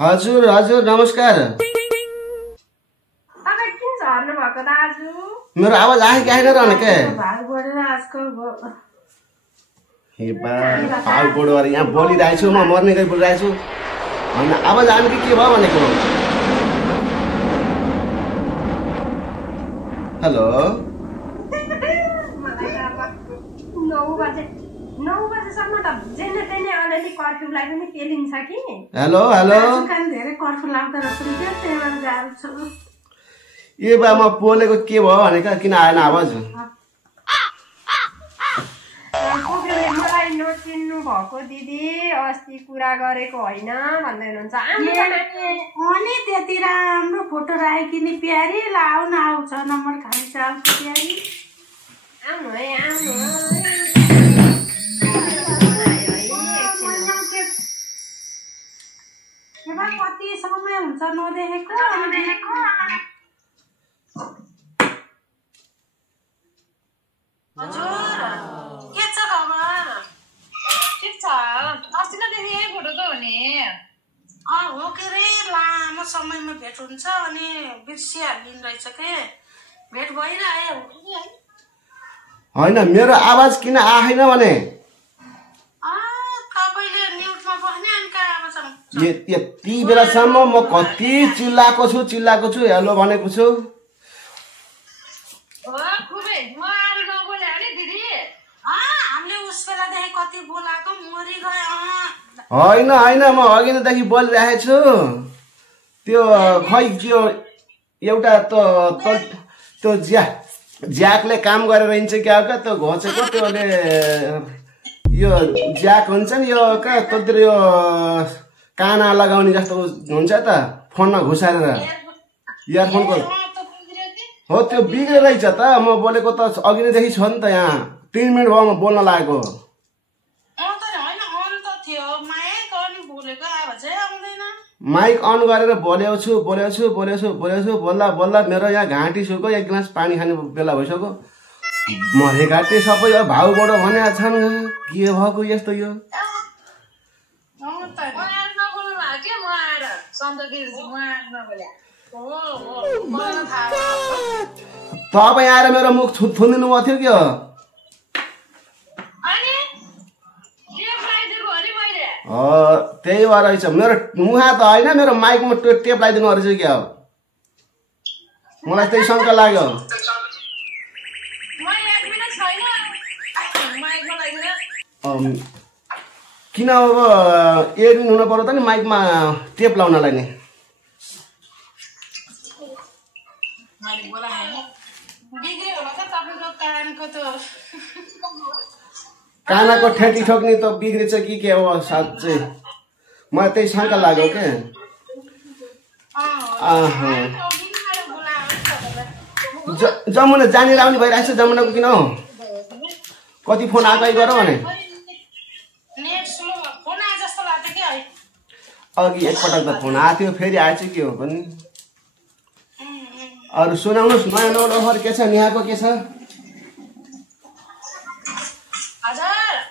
हजुर हजुर नमस्कार। तपाईं किन झर्नु भएको दाजु? मेरो आवाज आयो कि आएन रहने के? भाउ बढेर आजकल हे बा भाउ बढो अरे यहाँ बोलिरहेको छु म मर्ने गरी बोलिरहेको छु। हैन आवाज आयो कि के भयो भनेको? हेलो मलाई अब 9 बजेसम्म त जेने तेने अलिअलि कर्फ्युलाई पनि पेलिन्छ कि। हेलो हेलो आजकल धेरै कर्फ्यु लाग्दो रहेछ नि के त्यही भएर जानु छु। ए बा म बोलेको के भयो भनेको किन आएन आवाज? कोहीले मलाई नचिन्नु भएको दिदी अस्ति कुरा गरेको होइन भन्दै हुनुहुन्छ। अनि त्यति राम्रो फोटो राखिदिने प्यारी लाउ न आउँछ नम्बर खाली चाल्छ प्यारी। आउनु है आउनु कति समय हुन्छ नदेखेको हजुर के छ खबर? ठिक छ। अस्ति न देखि यही फोटो त हो नि। हो के रे लामो समयमा भेट हुन्छ अनि बिर्सिहालिन् रहेछ के भेट भइरह्यो। हैन मेरो आवाज किन आएन भने? तपाईँले म्युटमा बस्ने अनि कहाँ आवाज आउँछ? यति बेलासम्म म कति चिल्लाएको छु हेलो भनेको छु। खुबै म आएर नबोले अरे दिदी। हामीले उस बेलादेखि कति बोलाएको मरि गयो। हैन हैन म अघि नदेखि बोलिरहेको छु। त्यो खै त्यो एउटा त्यो ज्याकले काम गरेर हिँड्छ क्या त्यो घोचेको त्योले यो ज्याक हुन्छ नि यो क्या ततिर यो काना लगाउने जस्तो हुन्छ त फोनमा घुसारेर इयरफोनको हो त्यो बिग्रेर रहेछ त। म बोलेको त अघि नैदेखि छ नि त यहाँ 3 मिनट भयो म बोल्न लागेको। माइक अन गरेर बोल्छु बोल्दा मेरो यहाँ घाँटी सुको एक गिलास पानी खाने बेला भइसक्यो। मरे घाँटी सबै भाउ बढो भने छन् के भएको यस्तो यो? तपाईँ आएर मेरो मुख थुनिदिनु भएको थियो क्या? त्यही भएर रहेछ मेरो मुहा त होइन मेरो माइकमा टेप लगाइदिनु रहेछ क्या? मलाई त्यही शङ्का लाग्यो। किन अब एडमिन हुनु पर्यो त नि माइकमा टेप लाउनलाई नि। कानाको ठेटी ठोक्ने त बिग्रेछ कि के हो साँच्चै? मलाई त्यही शङ्का लाग्यो के। जमुना जाने आउने भइरहेको छ। जमुनाको किन हो कति फोन आएकै गर भने अघि एकपटक त फोन आएको थियो फेरि आएछ के हो पनि। अरू सुनाउनुहोस् नयाँ नौलो खबर के छ? नेहाको के छ?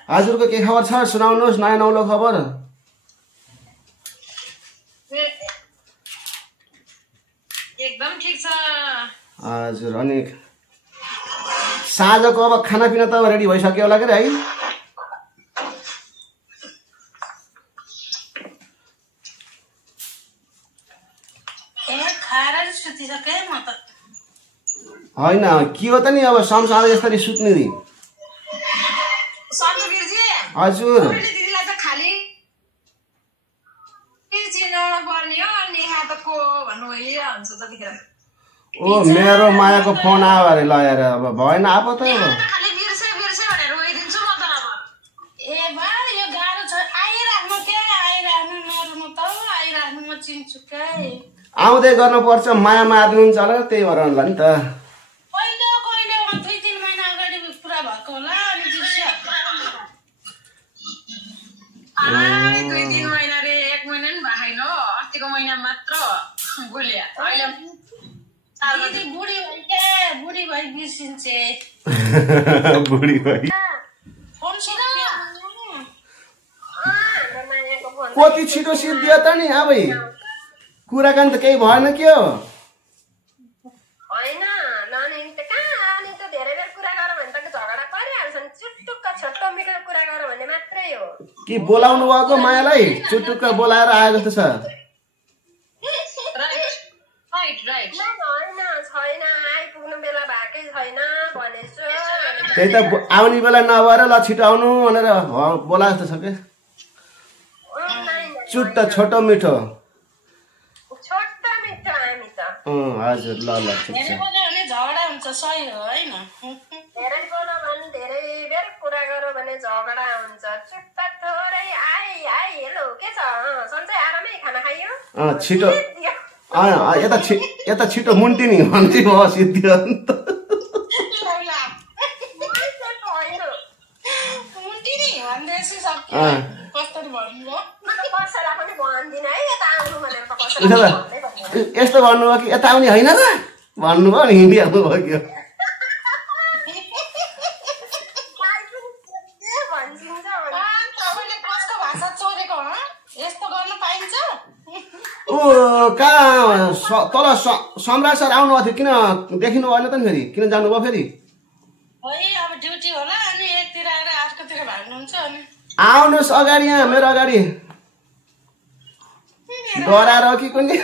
हजुरको के खबर छ सुनाउनुहोस् नयाँ नौलो खबर। एकदम ठिक छ। हजुर अनि साँझको अब खानापिना त रेडी भइसक्यो होला के है? होइन के हो त नि अब संसार यसरी सुत्ने नि? हजुर ओ मेरो मायाको फोन आयो अरे लगाएर अब भएन अब त आउँदै गर्नुपर्छ माया मारिदिनुहुन्छ होला त्यही भएर होला नि त। बुढी भाइ कति छिटो सिद्धियो त नि अब कुराकानी त केही भएन के हो होइन नानी त कहाँ अनि त धेरै बेर कुरा गर भने त झगडा परिहाल्छ नि चुटुक्क छोटो मिठो कुरा गर भन्ने मात्रै हो कि बोलाउनु भएको मायालाई चुटुक्क बोलाएर आए जस्तो छ राइट होइन छैन आइपुग्नु बेला भएकै छैन भनेछु त्यही त आउने बेला नभएर ल छिटो आउनु भनेर बोला जस्तो छ के चुट्ट छोटो मिठो छोटो मिठो हामी त हजुर ल ठिक छ झगडा हुन्छ सही हो होइन धेरै बोल्यो भने धेरै बेर कुरा गर्यो भने झगडा हुन्छ चुट्टा थोरै आइ हेलो के छ सन्चै आरामै खाना खाइयो छिटो यता छिटो मुन्टी नि भन्दै म सिद्धि अन्त यस्तो भन्नुभयो कि यता आउने होइन र भन्नुभयो नि हिँडी आउनुभयो कि कहाँ तल सम्राट सर आउनुभएको थियो किन देखिनु भएन त नि फेरि किन जानुभयो फेरि आउनुहोस् अगाडि यहाँ मेरो अगाडि डराएर हो कि कुनै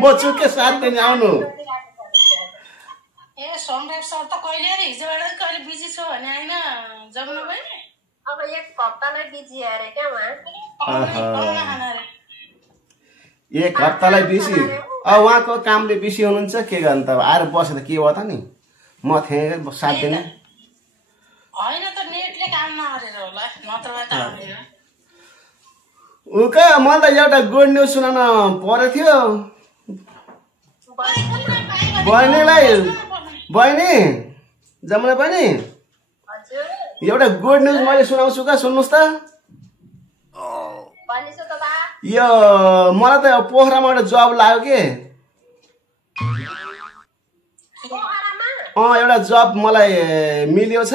म चुके साथ दिने आउनु सम्राट सर त कहिले हिजोबाट कहिले बिजी छ भने होइन जम्नु भयो अब एक हप्तालाई बिजी अरे क्या उहाँ एक हप्तालाई बिसी उहाँको कामले बिसी हुनुहुन्छ के गर्नु त आएर बसेर के हो त नि म थिएँ साथ दिने होइन त नेटले काम नगरेर होला नत्र त आउँदैन उका मलाई त एउटा गुड न्युज सुनाउन परेको थियो बहिनी जमुना बहिनी एउटा गुड न्युज मैले सुनाउँछु का सुन्नुहोस् त यो मलाई त पोखरामा एउटा जब लाग्यो के एउटा जब मलाई मिल्यो छ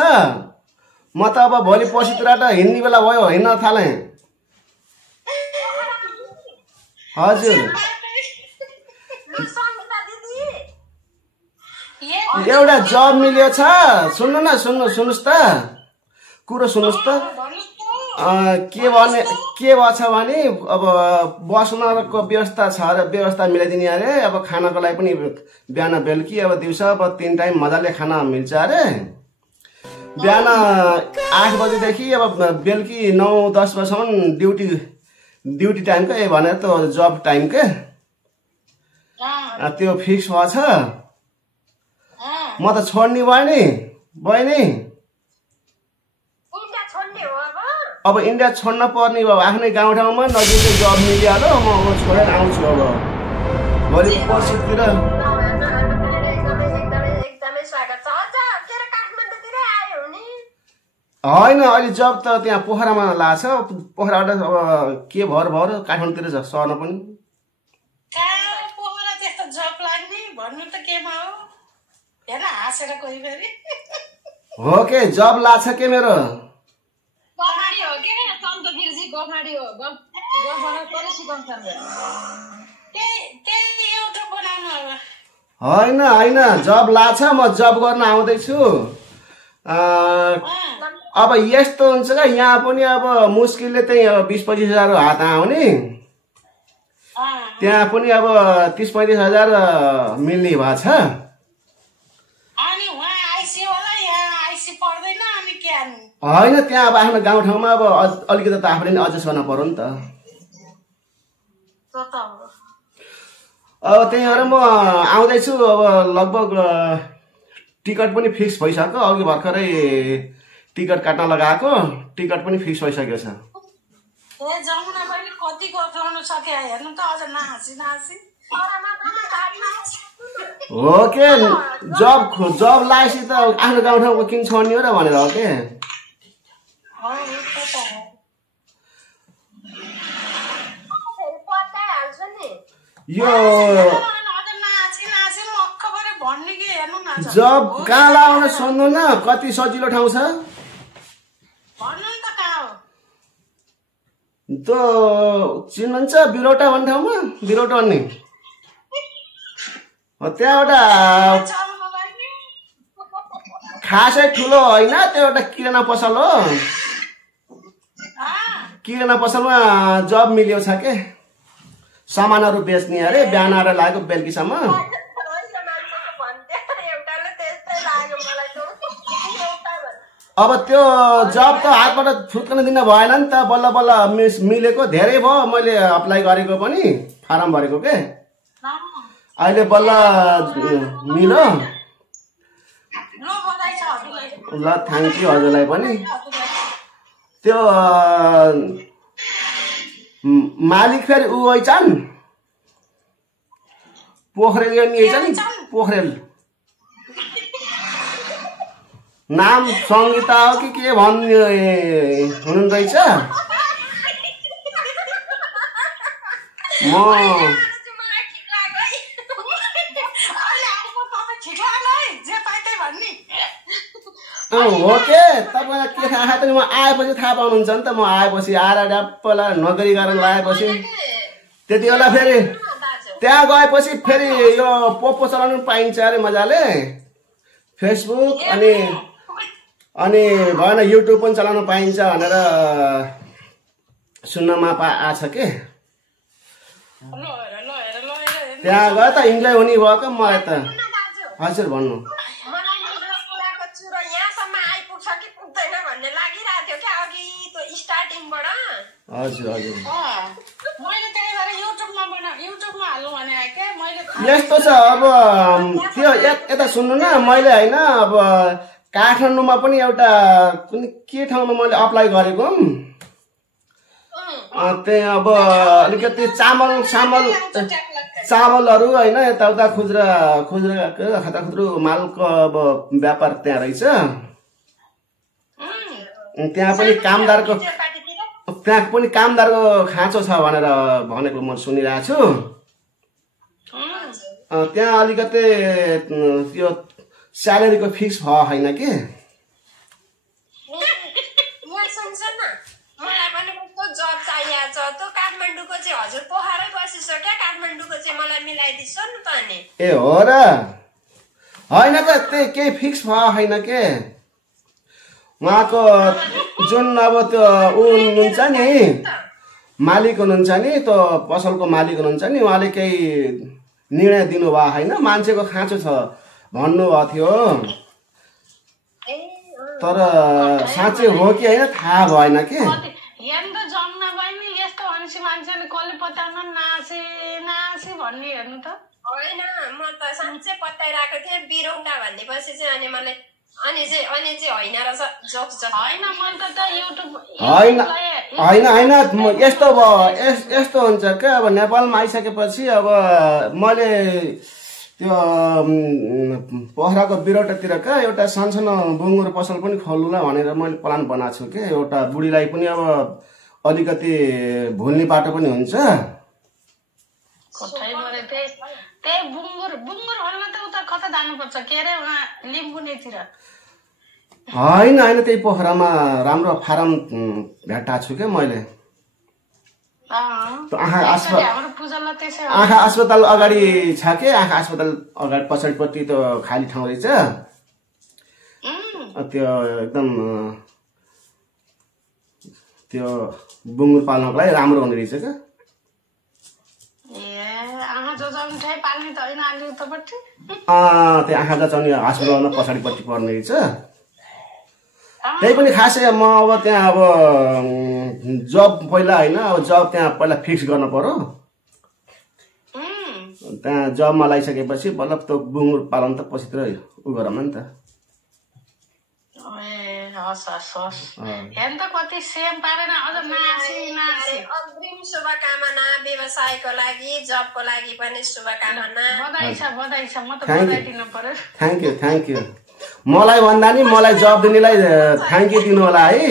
म त अब भोलि पर्सितिर त हिँड्ने बेला भयो हिँड्न थालेँ हजुर एउटा जब मिल्यो छ सुन्नु न सुन्नुहोस् त कुरो सुन्नुहोस् त के भएछ भने अब बस्नको व्यवस्था छ र व्यवस्था मिलाइदिने अरे अब खानाको लागि पनि बिहान बेलुकी अब दिउँसो अब 3 टाइम मजाले खाना मिल्छ अरे बिहान 8 बजेदेखि अब बेलुकी 9-10 बजीसम्म ड्युटी टाइमको भनेर त जब टाइमकै त्यो फिक्स भएछ म त छोड्ने भयो नि बहिनी अब इन्डिया छोड्न पर्ने भयो आफ्नै गाउँठाउँमा नजिकै जब मिलिहाल्यो म छोडेर आउँछु अब भोलि पर्सितिर होइन अहिले जब त त्यहाँ पोखरामा लाग्छ पोखराबाट अब के भएर काठमाडौँतिर सर्न पनि हो के जब लाग्छ के मेरो होइन जब लाग्छ म जब गर्न आउँदैछु अब यस्तो हुन्छ क्या यहाँ पनि अब मुस्किलले त्यही 20-25 हजार हात आउने त्यहाँ पनि अब 30-35 हजार मिल्ने भएको छ होइन त्यहाँ अब आफ्नो गाउँठाउँमा अब अलिकति त आफूले नि एडजस्ट गर्न पर्यो नि त अब त्यही भएर म आउँदैछु अब लगभग टिकट पनि फिक्स भइसक्यो अघि भर्खरै टिकट काट्न लगाएको टिकट पनि फिक्स भइसकेको छ हो के जब लागेपछि त आफ्नो गाउँठाउँको किन छोड्ने हो र भनेर हो के यो जब कहाँ लाउन सोध्नु न कति सजिलो ठाउँ छ त्यो चिन्नुहुन्छ बिरौटा भन्ने ठाउँमा बिरौटा भन्ने त्यहाँ एउटा खासै ठुलो होइन त्यो एउटा किराना पसल हो किराना पसलमा जब मिल्यो छ के सामानहरू बेच्ने अरे बिहान आएर लाग्यो बेलुकीसम्म अब त्यो जब त हातबाट फुत्कन दिन भएन नि त बल्ल बल्ल मिलेको धेरै भयो मैले अप्लाई गरेको पनि फारम भरेको के अहिले बल्ल मिल्यो ल थ्याङ्क यू हजुरलाई पनि त्यो मालिक फेरि ऊ हैछन् पोखरेल नि पोखरेल नाम सङ्गीता हो कि के भन्ने हुनुहुँदैछ म हो के तपाईँलाई के थाहा पनि म आएपछि थाहा पाउनुहुन्छ नि त म आएपछि आएर ड्याप्पलाई नोकरी गरेर लगाएपछि त्यति बेला फेरि त्यहाँ गएपछि फेरि यो पोपो चलाउनु पाइन्छ अरे मजाले फेसबुक अनि भएन युट्युब पनि चलाउनु पाइन्छ भनेर सुन्नमा आछ के त्यहाँ गयो त इन्जोय हुने भयो क्या मलाई त हजुर भन्नु हजुर हजुर यस्तो छ अब त्यो यता सुन्नु न मैले होइन अब काठमाडौँमा पनि एउटा कुनै के ठाउँमा मैले अप्लाई गरेको त्यहाँ अब अलिकति चामलहरू होइन यताउता खुद्रा खुद्रो मालको अब व्यापार त्यहाँ रहेछ त्यहाँ पनि कामदारको खाँचो छ भनेर भनेको म सुनिरहेको छु त्यहाँ अलिकति त्यो स्यालेरीको फिक्स भयो होइन के ए हो र होइन त त्यही केही फिक्स भयो होइन के उहाँको जुन अब त्यो ऊ हुनुहुन्छ नि मालिक हुनुहुन्छ नि त्यो पसलको मालिक हुनुहुन्छ नि उहाँले केही निर्णय दिनुभयो होइन मान्छेको खाँचो छ भन्नुभएको थियो तर साँच्चै हो कि होइन थाहा भएन के होइन म त साँच्चै पत्याइरहेको थिएँ बिरौटा भनेपछि चाहिँ अनि मलाई होइन यस्तो भयो यस्तो हुन्छ क्या अब नेपालमा आइसकेपछि अब मैले त्यो पोखराको बिरौटातिर क्या एउटा सानसानो बुङ्गुर पसल पनि खोल्नुला भनेर मैले प्लान बनाएको छु कि एउटा बुढीलाई पनि अब अलिकति भुल्ने बाटो पनि हुन्छ होइन होइन त्यही पोखरामा राम्रो फारम भेटाएको छु क्या मैले आँखा अस्पताल अगाडि छ कि आँखा अस्पताल अगाडि पछाडिपट्टि त्यो खाली ठाउँ रहेछ त्यो एकदम त्यो बुङ्गुर पाल्नको लागि राम्रो हुने रहेछ क्या त्यो आँखा जचाउने हस्पिटलमा पछाडिपट्टि पर्ने रहेछ त्यही पनि खासै म अब त्यहाँ अब जब पहिला होइन अब जब त्यहाँ पहिला फिक्स गर्नु पर्यो त्यहाँ जबमा लगाइसकेपछि बल्ल त्यो बुङ्गुर पालन त पछितिर उ गरौँ नि त अग्रिम शुभकामना व्यवसायको लागि जबको लागि पनि शुभकामना थ्याङ्क यू मलाई भन्दा नि मलाई जब दिनेलाई थ्याङ्क यू दिनु होला है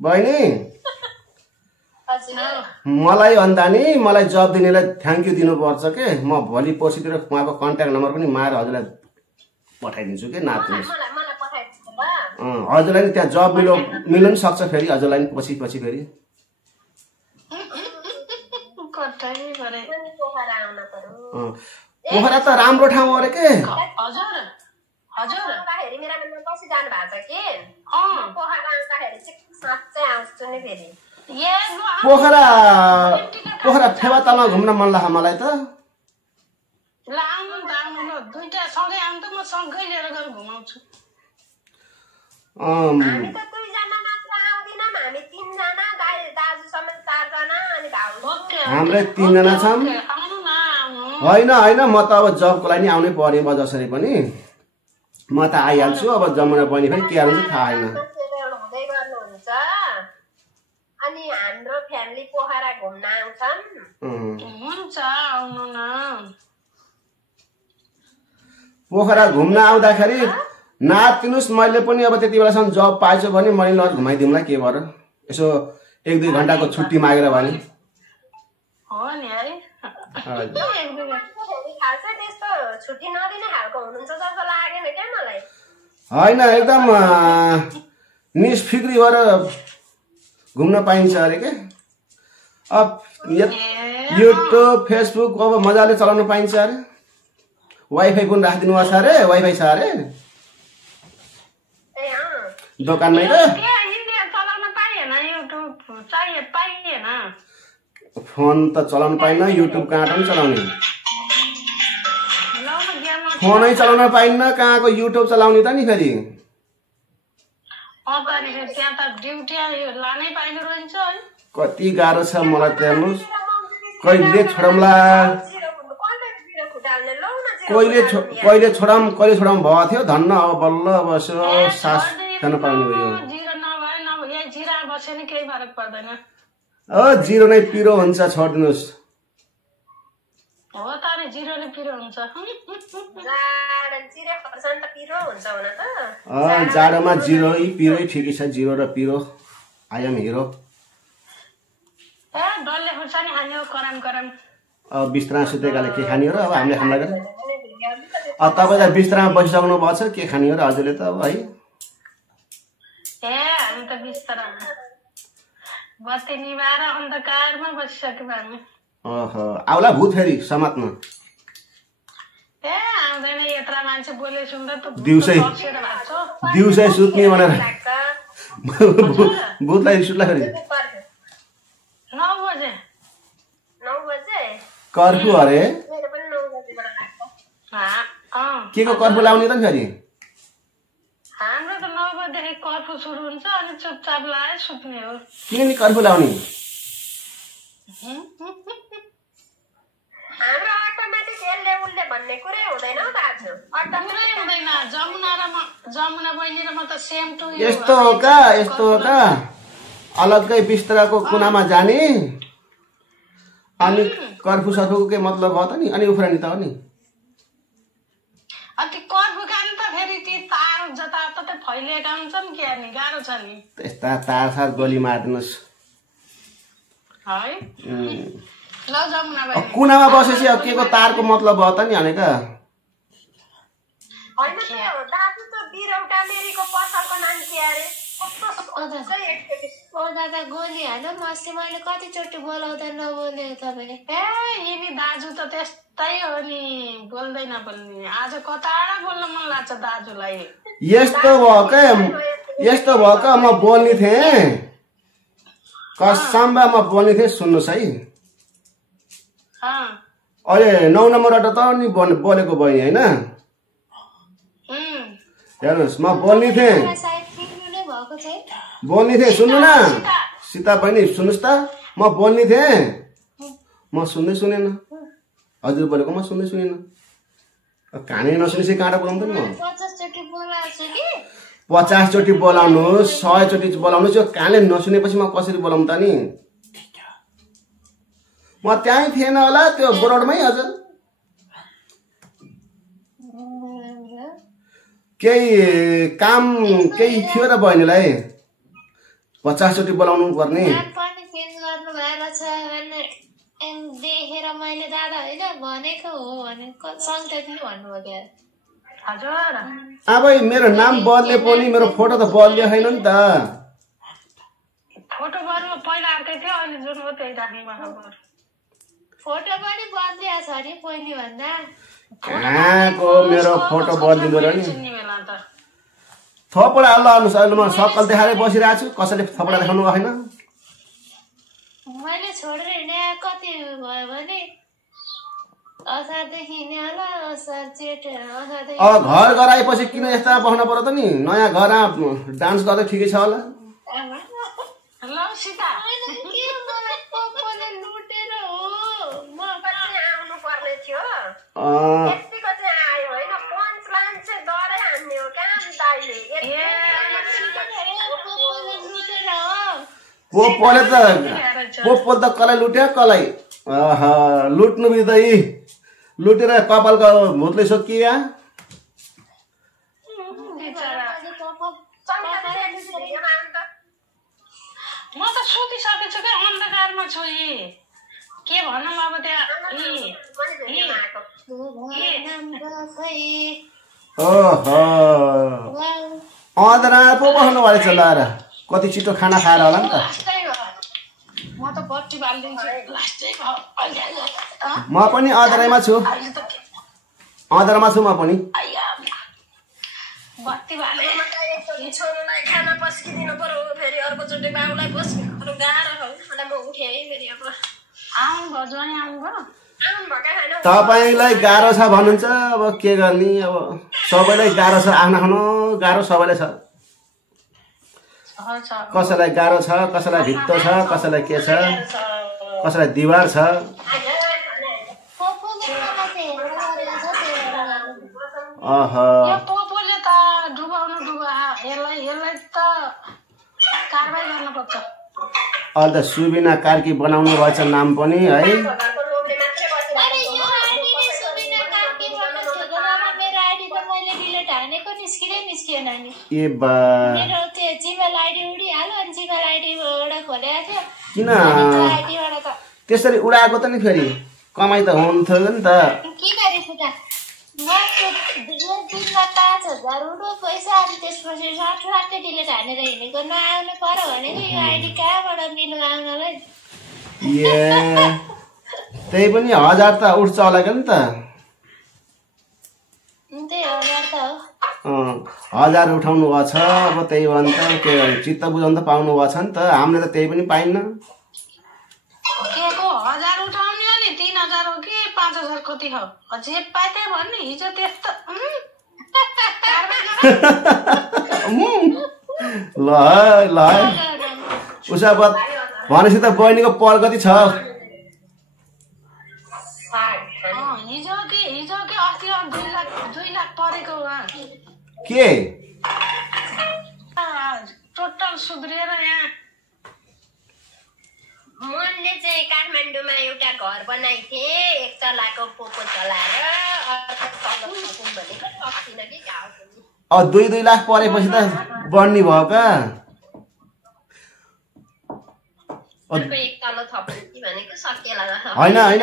बहिनी मलाई भन्दा नि मलाई जब दिनेलाई थ्याङ्क यू दिनुपर्छ के म भोलि पर्सितिर उहाँको कन्ट्याक्ट नम्बर पनि मारेर हजुरलाई पठाइदिन्छु कि नाच्नुहोस् हजुरलाई नि त्यहाँ जब मिल्नु पनि सक्छ फेरि हजुरलाई नि पछि फेरि नि पोखरा आउन पर्यो। पोखरा त राम्रो ठाउँ हो अरे के। हजुर हजुर आउँदाखेरि मेरा मनमा पछि जानु भएको छ कि पोखरा आउँदाखेरि चाहिँ साँच्चै आउँछु नि फेरि। पोखरा फेवातालमा घुम्न मन लाग्छ मलाई त। ल आउनु त आउनु ल दुईटा सँगै आउनु त म सँगै लिएर गएर घुमाउँछु। हामी त 2 जना मात्र आउँदिनौँ, हामी 3 जना, दाजु समेत 4 जना अनि भाउ। हाम्रै 3 जना छौँ। आउनु न आउनु। होइन होइन म त अब जबको लागि नि आउनै पर्यो अब जसरी पनि। म त आइहाल्छु अब जमुना बहिनी फेरि के हाल्छ थाहा छैन। हुँदै गर्नुहुन्छ अनि हाम्रो फ्यामिली पोखरा घुम्न आउँछन्। हुन्छ आउनु न। पोखरा घुम्न आउँदाखेरि नातिनुस् मैले पनि अब त्यति बेलासम्म जब पाएछु भने मैले ल घुमाइदिउँला के भएर यसो 1-2 घण्टाको छुट्टी मागेर भने। हो नि है। त्यस्तो छुट्टी नदिने खालको हुनुहुन्छ जस्तो लागेन क्या मलाई। होइन एकदम निष्फिक्री भएर घुम्न पाइन्छ अरे के। अब युट्युब फेसबुक अब मजाले चलाउन पाइन्छ अरे। वाइफाई पनि राखिदिनु भएको छ अरे। वाइफाई छ अरे दोकानमै त। फोन त चलाउनु पाइन्न, युट्युब कहाँबाट पनि चलाउने। फोनै चलाउन पाइन्न कहाँको युट्युब चलाउने त नि फेरि। कति गाह्रो छ मलाई त हेर्नुहोस्। कहिले छोडौँला कहिले छोडौँ भएको थियो धन्न अब बल्ल अब यसो सास खान पाउने भयो। जिरो नै पिरो हुन्छ छोडिदिनुहोस्। हो त नि जिरोले पिरो हुन्छ। जाडोमा जिरो पिरै ठिकै छ। जिरो र पिरो आई एम हिरो। डल्ले खुर्सानी खाने हो कराम कराम। अब बिस्तारमा सुतेकाले के खाने हो र अब हामीले खाना गरेर। तपाईँ त बिस्तारमा बसिसक्नु भएको छ के खाने हो र हजुरले त अब है। हामी त बिस्तारमा बत्ती निभाएर अन्धकारमा बसिसक्यौँ हामी। आउला भूत फेरि समात्न। आउँदैन यत्रा मान्छे बोले सुन्दा त दिउँसै सुत्ने भनेर भूतलाई सुत्ला फेरि 9 बजे कर्फ्यू अरे। के को कर्फ्यू लाउने त फेरि? हाम्रो त 9 बजेदेखि कर्फ्यू सुरु हुन्छ अनि चुपचाप लाए सुत्ने हो। किन नि कर्फ्यू लाउने? हाम्रो अटोमेटिक यसले उल्ले भन्ने कुरै हुँदैन दाजु। कुरै हुँदैन। जमुना बहिनी र म त सेम टु यु। यस्तो हो का अलग्गै बिस्तराको कुनामा जाने अनि कर्फ्यू सर्फ्यूको के मतलब भयो त नि। अनि उफ्रानी त हो नि। अनि कर्फ्यू खानु त फेरि ती तार जताततै फैलिएका हुन्छन् के नि गाह्रो छ नि। त्यस्ता तार सार गोली मार्दिनुहोस् है। ल जमुना बहिनी कुनामा बसेपछि अब के को तारको मतलब भयो त नि भनेका। होइन दाजु त बिरौटा मेरीको पसलको नाम के अरे? दादा गोली हाल्नु अस्ति मैले कतिचोटि बोलाउँदा नबोले तपाईँले। यिनी दाजु त त्यस्तै हो नि बोल्दैन बोल्ने। आज कता बोल्न मन लाग्छ दाजुलाई। यस्तो भयो क्या म बोल्ने थिएँ कसमबा म बोल्ने थिएँ। सुन्नुहोस् है अहिले 9 नम्बरबाट त नि बोलेको बहिनी होइन। हेर्नुहोस् म बोल्ने थिएँ सुन्नु न सीता बहिनी सुन्नुहोस् त। म बोल्ने थिएँ म सुन्दै सुनेन। हजुर बोलेको म सुन्दै सुनेन। कहानी नसुनेपछि कहाँबाट बोलाउँछ नि म। 50 चोटि बोलाउनुहोस् 100 चोटि बोलाउनुहोस्। यो कानले नसुनेपछि म कसरी बोलाउँ त नि। म त्यहीँ थिएन होला त्यो बोर्डमै हजुर। केही काम केही थियो र बहिनीलाई 50 चोटि बोलाउनु पर्ने। देखेर मैले दादा होइन भनेको हो भने सङ्केत नि भन्नुभयो। हजुर अब मेरो नाम बदले पनि मेरो फोटो त बदल्यो छैन नि त। फोटो बरु पहिला अर्कै थियो अहिले जुन हो त्यही राख्नु भएको। फोटो पनि बदलिया छ नि पहिले भन्दा कहाँको मेरो फोटो बदलिँदो रहेछ नि चिन्ने बेला त थपडा ल अनुसार म सकल देखाएर बसिरहेको छु कसैले थपडा देखाउनु भएन मैले छोडेर हिँडे कति भयो भने असारदेखि हिँड्ने होला असार जेठ असारदेखि घर गराएपछि किन यस्ता बस्न पर्यो त नि नयाँ घर डान्स गर्दै ठिकै छ होला ल सीता होइन के मलाई पप्पाले लुटेर हो म पनि आउनु पर्ने थियो अँ, यतिको चाहिँ आयो होइन पञ्च लाइन चाहिँ डरै हान्ने हो काम दाइले पप्पाले लुटेर हो पोपोले त कसलाई लुट्यो कसलाई लुट्नु बित्दै लुटेर कपालको भूतले सोकिया म त सुतिसकेछु क्या अन्धकारमा छु के भनौँ अब त्यहाँ ओहो अँधरा पो बस्नु भएछ लाएर कति छिटो खाना खाएर होला नि त म त बत्ती बालिदिन्छु लास्टै भयो म पनि अँधरामा छु अँधरामा छु म पनि बत्ती बाले छोरोलाई खाना पस्किदिनु पर्यो फेरि अर्कोचोटि बाउलाई पस्किनु गाह्रो हो मलाई म उठेँ है फेरि अब आउनुभयो ज्वाइँ आउनुभयो आउनु भएका छैन तपाईँलाई गाह्रो छ भन्नुहुन्छ अब के गर्ने अब सबैलाई गाह्रो छ आफ्नो आफ्नो गाह्रो सबैलाई छ कसैलाई गाह्रो छ कसैलाई भित्तो छ कसैलाई के छ कसैलाई दिवार छ यो पोपोले त डुबाउनु यसलाई त कारबाही गर्नुपर्छ अहिले त सुबिना कार्की बनाउनु रहेछ नाम पनि है ए बा किन त्यसरी उडाएको त नि फेरि कमाइ त हुन्थ्यो नि त 5,000 उडो पैसा अनि त्यसपछि साथै डिलेट हानेर हिँडेको नआउनु पर्यो भनेको यो आइडी कहाँबाट मिल्यो आउनलाई ए त्यही पनि 1000 त उठ्छ होला नि त त्यही 1000 त हो 1000 उठाउनु भएको छ अब त्यही भन्छ के चित्त बुझाउनु त पाउनु भएको छ नि त हामीले त त्यही पनि पाइन्न के को 1000 उठाउने हो नि 3000 हो कि 5000 कति हो जे पाए भन्ने हिजो त्यस्तो ल ल उसो भनेपछि त बहिनीको पल कति छ हिजो कि अस्ति 2 लाख परेको के टोटल सुध्रिएर यहाँ मनले चाहिँ काठमाडौँमा एउटा घर बनाइथे 1 तलाको पोको चलाएर भनेको सक्दिनँ कि गाउँको 2 लाख परेपछि त बढ्ने भयो का एक तल थप्नु कि भनेको सकिएला होइन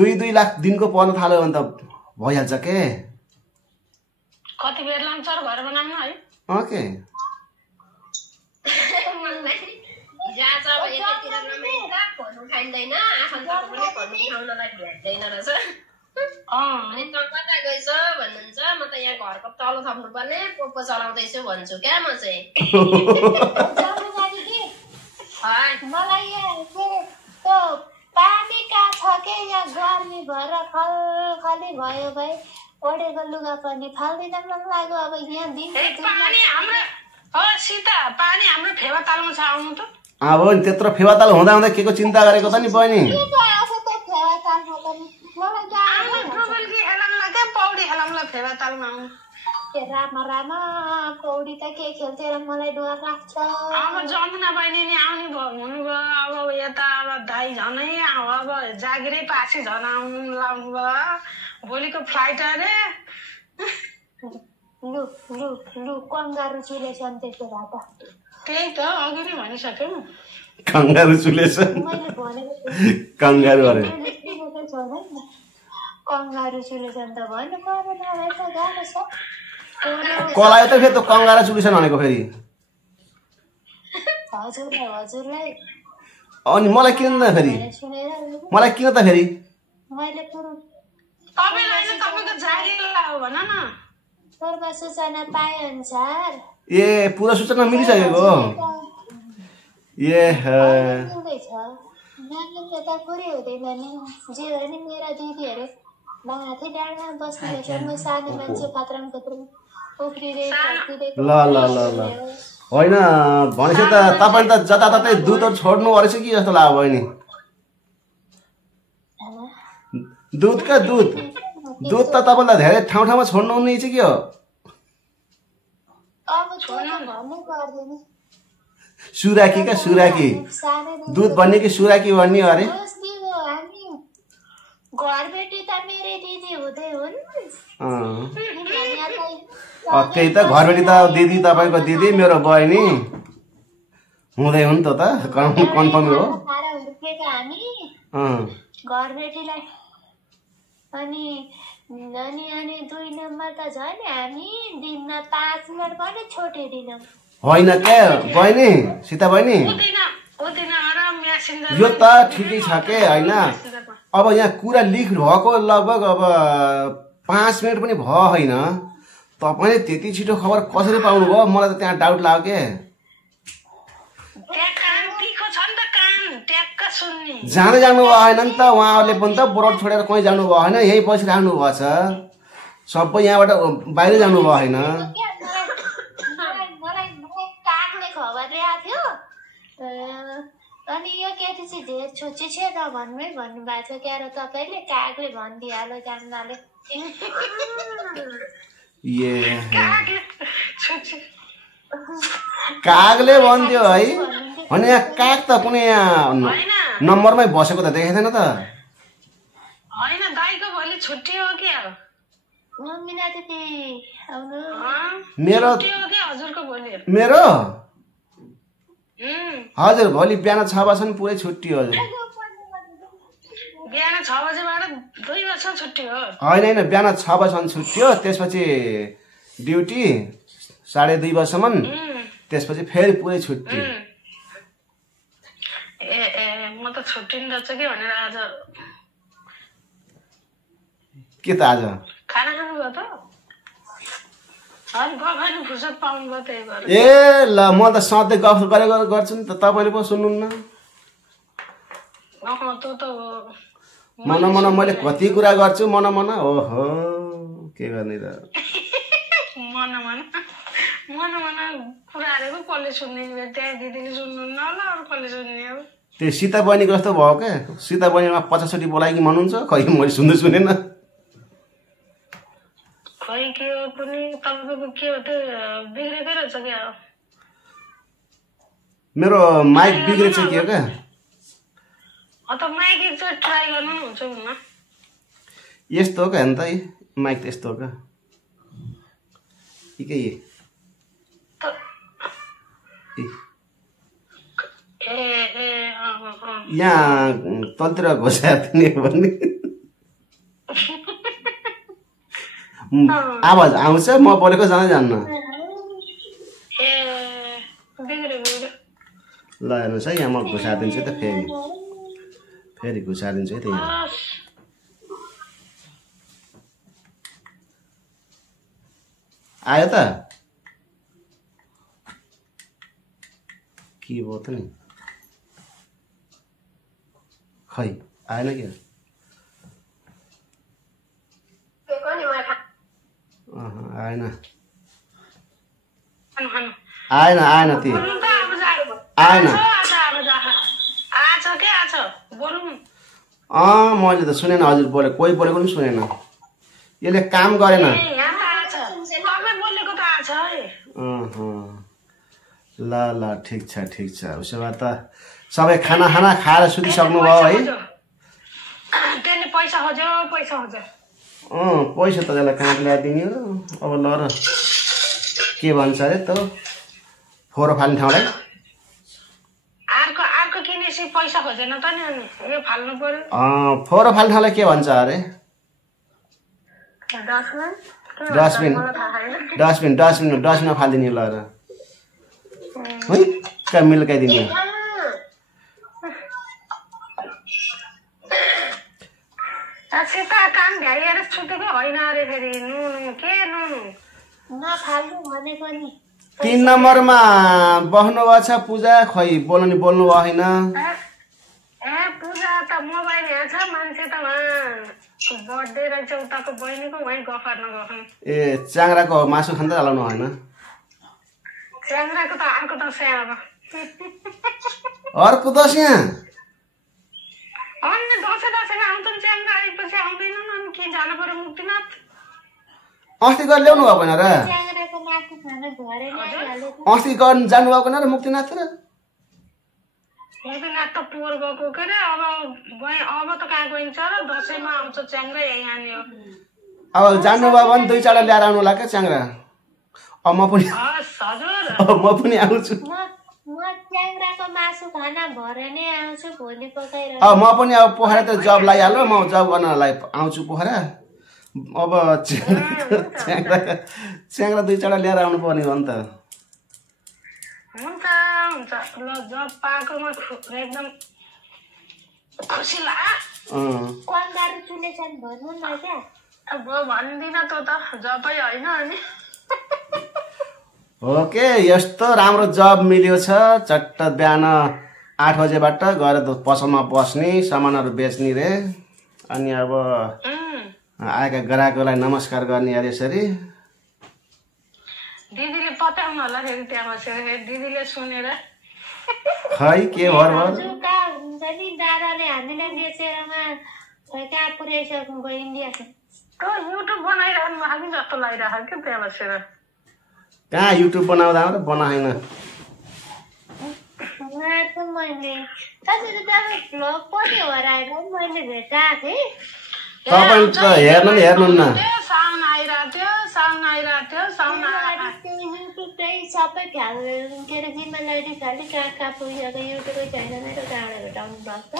2 लाख दिनको पर्न थाल्यो भने त भइहाल्छ के कति बेर लाग्छ घर बनाउनु है ओके जहाँ छ अब यतातिर रमाइन्छ खोल्नु खाइँदैन आफन्तको पनि खोल्नु खाउनलाई भेट्दैन रहेछ अनि त कता गएछ भन्नुहुन्छ म त यहाँ घरको तल थप्नु पर्ने पोको चलाउँदैछु भन्छु क्या म चाहिँ मलाई यहाँ पानी कहाँ छ के यहाँ गर्मी भएर खलखली भयो भाइ ओढेको लुगा पनि फाल्दिन मन लाग्यो अब यहाँ पानी हाम्रो सीता पानी हाम्रो फेवातालमा छ आउनु त अब त्यत्रो फेवाताल हुँदा हुँदा के को चिन्ता गरेको त नि बहिनी रामा पौडी त के खेल्थेर मलाई डर लाग्छ अब जमुना बहिनी नि आउने हुनुभयो अब यता अब दाइ झनै अब जागिरै पासी झन आउनु लाउनु भयो भोलिको फ्लाइट अरे लु कंगारू चुलेछन् त्यसो त त्यही त अघि नै भनिसक्यौ कंगारू चुलेछन् मैले भनेको कंगारू अरे कंगारू चुलेछन् त भन्नु परेन रहेछ गाह्रो छ कलाई त फेरि त कंगारू चुलेछन् भनेको फेरि हजुरलाई अनि मलाई किन त फेरि सुनेर मलाई किन त फेरि मैले तपाईलाई चाहिँ तपाईको जागिर हो भन न पूर्व सूचना पाए अनुसार ए पुरा सूचना मिलिसकेको ए मिल्दैछ नानीले त पुरै हुँदैन नि जे हो नि मेरा दिदीहरू माथि डाँडामा बस्ने रहेछ म सानो मान्छे खत्रम उफ्रिँदै ल ल ल ल होइन भनेपछि त तपाईँ त जताततै दुधहरू छोड्नु रहेछ कि जस्तो लाग्यो बहिनी दुधका दुध त तपाईँलाई धेरै ठाउँ ठाउँमा छोड्नु हुने चाहिँ के हो अब छोड्नु भन्नु पर्दैन सुराकी क्या सुराकी दुध भन्ने कि सुराकी भन्ने अरे हामी घरबेटी त मेरै दिदी हुँदै हुन् त्यही त घरबेटी त दिदी तपाईँको दिदी मेरो बहिनी हुँदै हुन् त कन्फर्म हो हामी घरबेटीलाई अनि अनि अनि 2 नम्बर त झन् हामी दिनमा 5 मिनट पनि छोटिदिनौँ होइन क्या बहिनी सीता बहिनी यो त ठिकै छ के होइन अब यहाँ कुरा लिक भएको लगभग अब 5 मिनट पनि भयो होइन तपाईँले त्यति छिटो खबर कसरी पाउनु भयो मलाई त त्यहाँ डाउट लाग्यो के जानु भएन नि त उहाँहरूले पनि त बोर्ड छोडेर कहीँ जानु भएन यहीँ बसिराख्नु भएको छ सबै यहाँबाट बाहिर जानु भएन अनि यो केटी चाहिँ धेर छुच्ची छ त भन्नुभएको छ क्या र तपाईँले कागले भनिदिइहाल्यो जान्नाले कागले भनिदियो है भने यहाँ काग त कुनै यहाँ नम्बरमै बसेको त देखेको थिएन त होइन दाइको भोलि छुट्टी हो क्या मम्मीना दिदी आउनु मेरो हजुरको भोलि मेरो हजुर भोलि बिहान 6 बजेसम्म पुरै छुट्टी हजुर बिहान 6 बजेबाट 2 बजेसम्म छुट्टी हो होइन बिहान 6 बजेसम्म छुट्टी हो त्यसपछि ड्युटी 2:30 बजेसम्म त्यसपछि फेरि पुरै छुट्टी म त छुट्टिनु रहेछ कि भनेर आज के त आज खाना खानुभयो त फुर्सद पाउनुभयो त्यही भएर ए ल म त सधैँ गफ गरेर गर्छु नि त तपाईँले पो सुन्नुहुन्न मन मैले कति कुरा गर्छु मन ओहो के गर्ने र मन कुराहरू पो कसले सुन्ने त्यहाँ दिदीले सुन्नुहुन्न होला अरू कसले सुन्ने हो त्यो सीता बहिनीको जस्तो भयो क्या सीता बहिनीमा 50 बोलाइकि भन्नुहुन्छ खै मैले सुनेन खै के हो कुनै तपाईँको के हो त्यो बिग्रेकै रहेछ क्या मेरो माइक बिग्रेछ के हो क्या त माइक एकचोटि ट्राई गर्नु न हुन्छ हुन्न यस्तो हो क्या त माइक त यस्तो हो क्या यहाँ तलतिर घोषाने भन्ने आवाज आउँछ म बोलेको जान्न ल हेर्नुहोस् है यहाँ म घुसादिन्छु त फेरि घुसादिन्छु है त्यही आयो त के भयो त नि खै आएन क्या आएन त्यो आएन मैले त सुनेन हजुर बोले कोही बोलेको पनि सुनेन यसले काम गरेन ल ठिक छ उसो भए त सबै खाना खाएर सुतिसक्नु भयो है पैसा त त्यसलाई कहाँ ल्याइदिने हो अब ल र के भन्छ अरे त फोहोर फाल्ने ठाउँलाई फोहोर फाल्ने ठाउँलाई के भन्छ अरे डस्टबिनमा फालिदिने ल र है कहाँ मिल्काइदिने सीता कान भ्याइएर छुटेको होइन अरे फेरि नुनु के नुनु नफाल्नु भनेको नि 3 नम्बरमा बस्नुभएको छ पूजा खै बोल्नु भएन ए पूजा त मोबाइल हेर्छ मान्छे त बर्थडे रहेछ उताको बहिनीको वहीँ गफ गर्न ए च्याङ्राको मासु खाँदै हाल्नु होइन च्याङ्राको त अर्को दसैँ अब अर्को दसैँ अन्य दसैँमा आउँछ नि च्याङ्रा आएपछि आउँदैनन् अनि के जानु पर्यो मुक्तिनाथ अस्ति गरेर ल्याउनु भएको होइन र च्याङ्राको मासु खान घरै ल्याइहालेको अस्ति गर्न जानुभएको होइन र मुक्तिनाथ र मुक्तिनाथ त पोहोर गएको के अरे अब त कहाँ गइन्छ र दसैँमा आउँछ च्याङ्रा यहीँ हो अब जानुभयो भने 2 चाडा ल्याएर आउनु होला क्या च्याङ्रा अब म पनि आउँछु म च्याङ्राको मासु खान भरे नै आउँछु भोलि पकाएर अब म पनि अब पोखरा त जब लगाइहाल्यो म जब गर्नलाई आउँछु पोखरा अब च्याङ्रा 2 चाडा ल्याएर आउनु पर्ने हो नि त हुन्छ ल जब पाएकोमा एकदम खुसी लाग्यो कन्दार चुलेछन् भन्नु न क्या अब भन्दिनँ त जबै होइन अनि ओके यस्तो राम्रो जब मिल्यो छ चट्ट बिहान 8 बजेबाट गएर पसलमा बस्ने सामानहरू बेच्ने रे अनि अब आएका ग्राहकहरूलाई नमस्कार गर्ने अरे यसरी दिदीले पत्याउनु होला फेरि त्यहाँ बसेर दिदीले सुनेर खै के भर जुका हुन्छ नि दादाले हामीलाई बेचेरमा खै कहाँ पुर्याइसक्नु भयो इन्डिया युट्युब बनाइरहनु भएको जस्तो लागिरहेको क्या त्यहाँ बसेर कहाँ युट्युब बनाउँदा मात्रै बनाएन मैले त्यसरी त भ्लग पनि हराएर मैले भेटाएको थिएँ तपाईँ त हेर्नुहुन्न साउन आइरहेको थियो युट्युब सबै फ्याल के अरे जिमेल आइडी खालि कहाँ पुगिसक्यो युट्युबै छैन मेरो कहाँबाट भेटाउनु पर्छ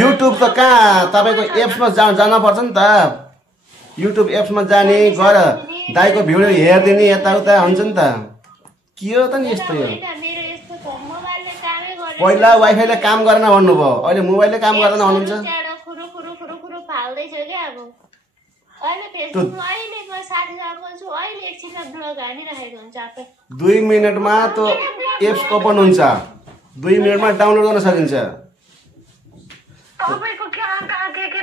युट्युब त कहाँ तपाईँको एप्समा जानुपर्छ नि त युट्युब एप्समा जाने गएर दाइको भिडियो हेरिदिने यताउता हुन्छ नि त के हो त नि यस्तो यो पहिला वाइफाईले काम गरेन भन्नुभयो अहिले मोबाइलले काम गर्दैन भन्नुहुन्छ फाल्दैछ क्या अब अहिले फेसबुकमा अहिले साथीसँग बोल्छु अहिले एकछिनमा ब्लग हानिरहेको हुन्छ आफै 2 मिनेटमा त एप्स ओपन हुन्छ 2 मिनेटमा डाउनलोड गर्न सकिन्छ तपाईको के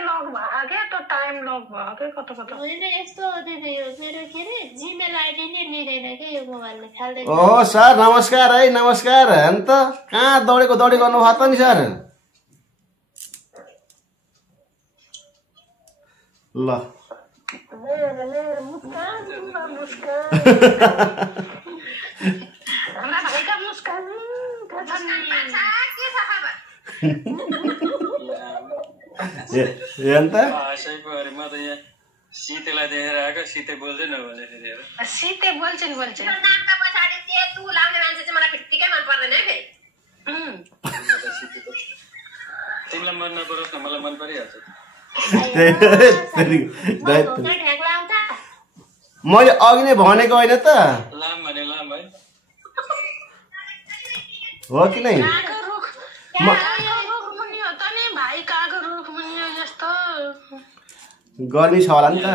लग भयो के त टाइम लग भयो के कता होइन यस्तो दिदी यो मेरो के अरे जिमेल आइडी नै लिँदैन के यो मोबाइलले फाल्दै ओहो सर नमस्कार है नमस्कार अन्त कहाँ दौडेको गर्नु भयो त नि सर ल सीतेलाई देखेर आएको सीते बोल्दैन भने फेरि सीते बोल्छन् नाकका पछाडि तु लाउने मान्छे चाहिँ मलाई फिट्टिकै मन पर्दैन है तिमीलाई मन नपरोस् न मलाई मन परिहाल्छ मैले अघि नै भनेको होइन त लाम भने लाम है हो कि नै गर्मी छ होला नि त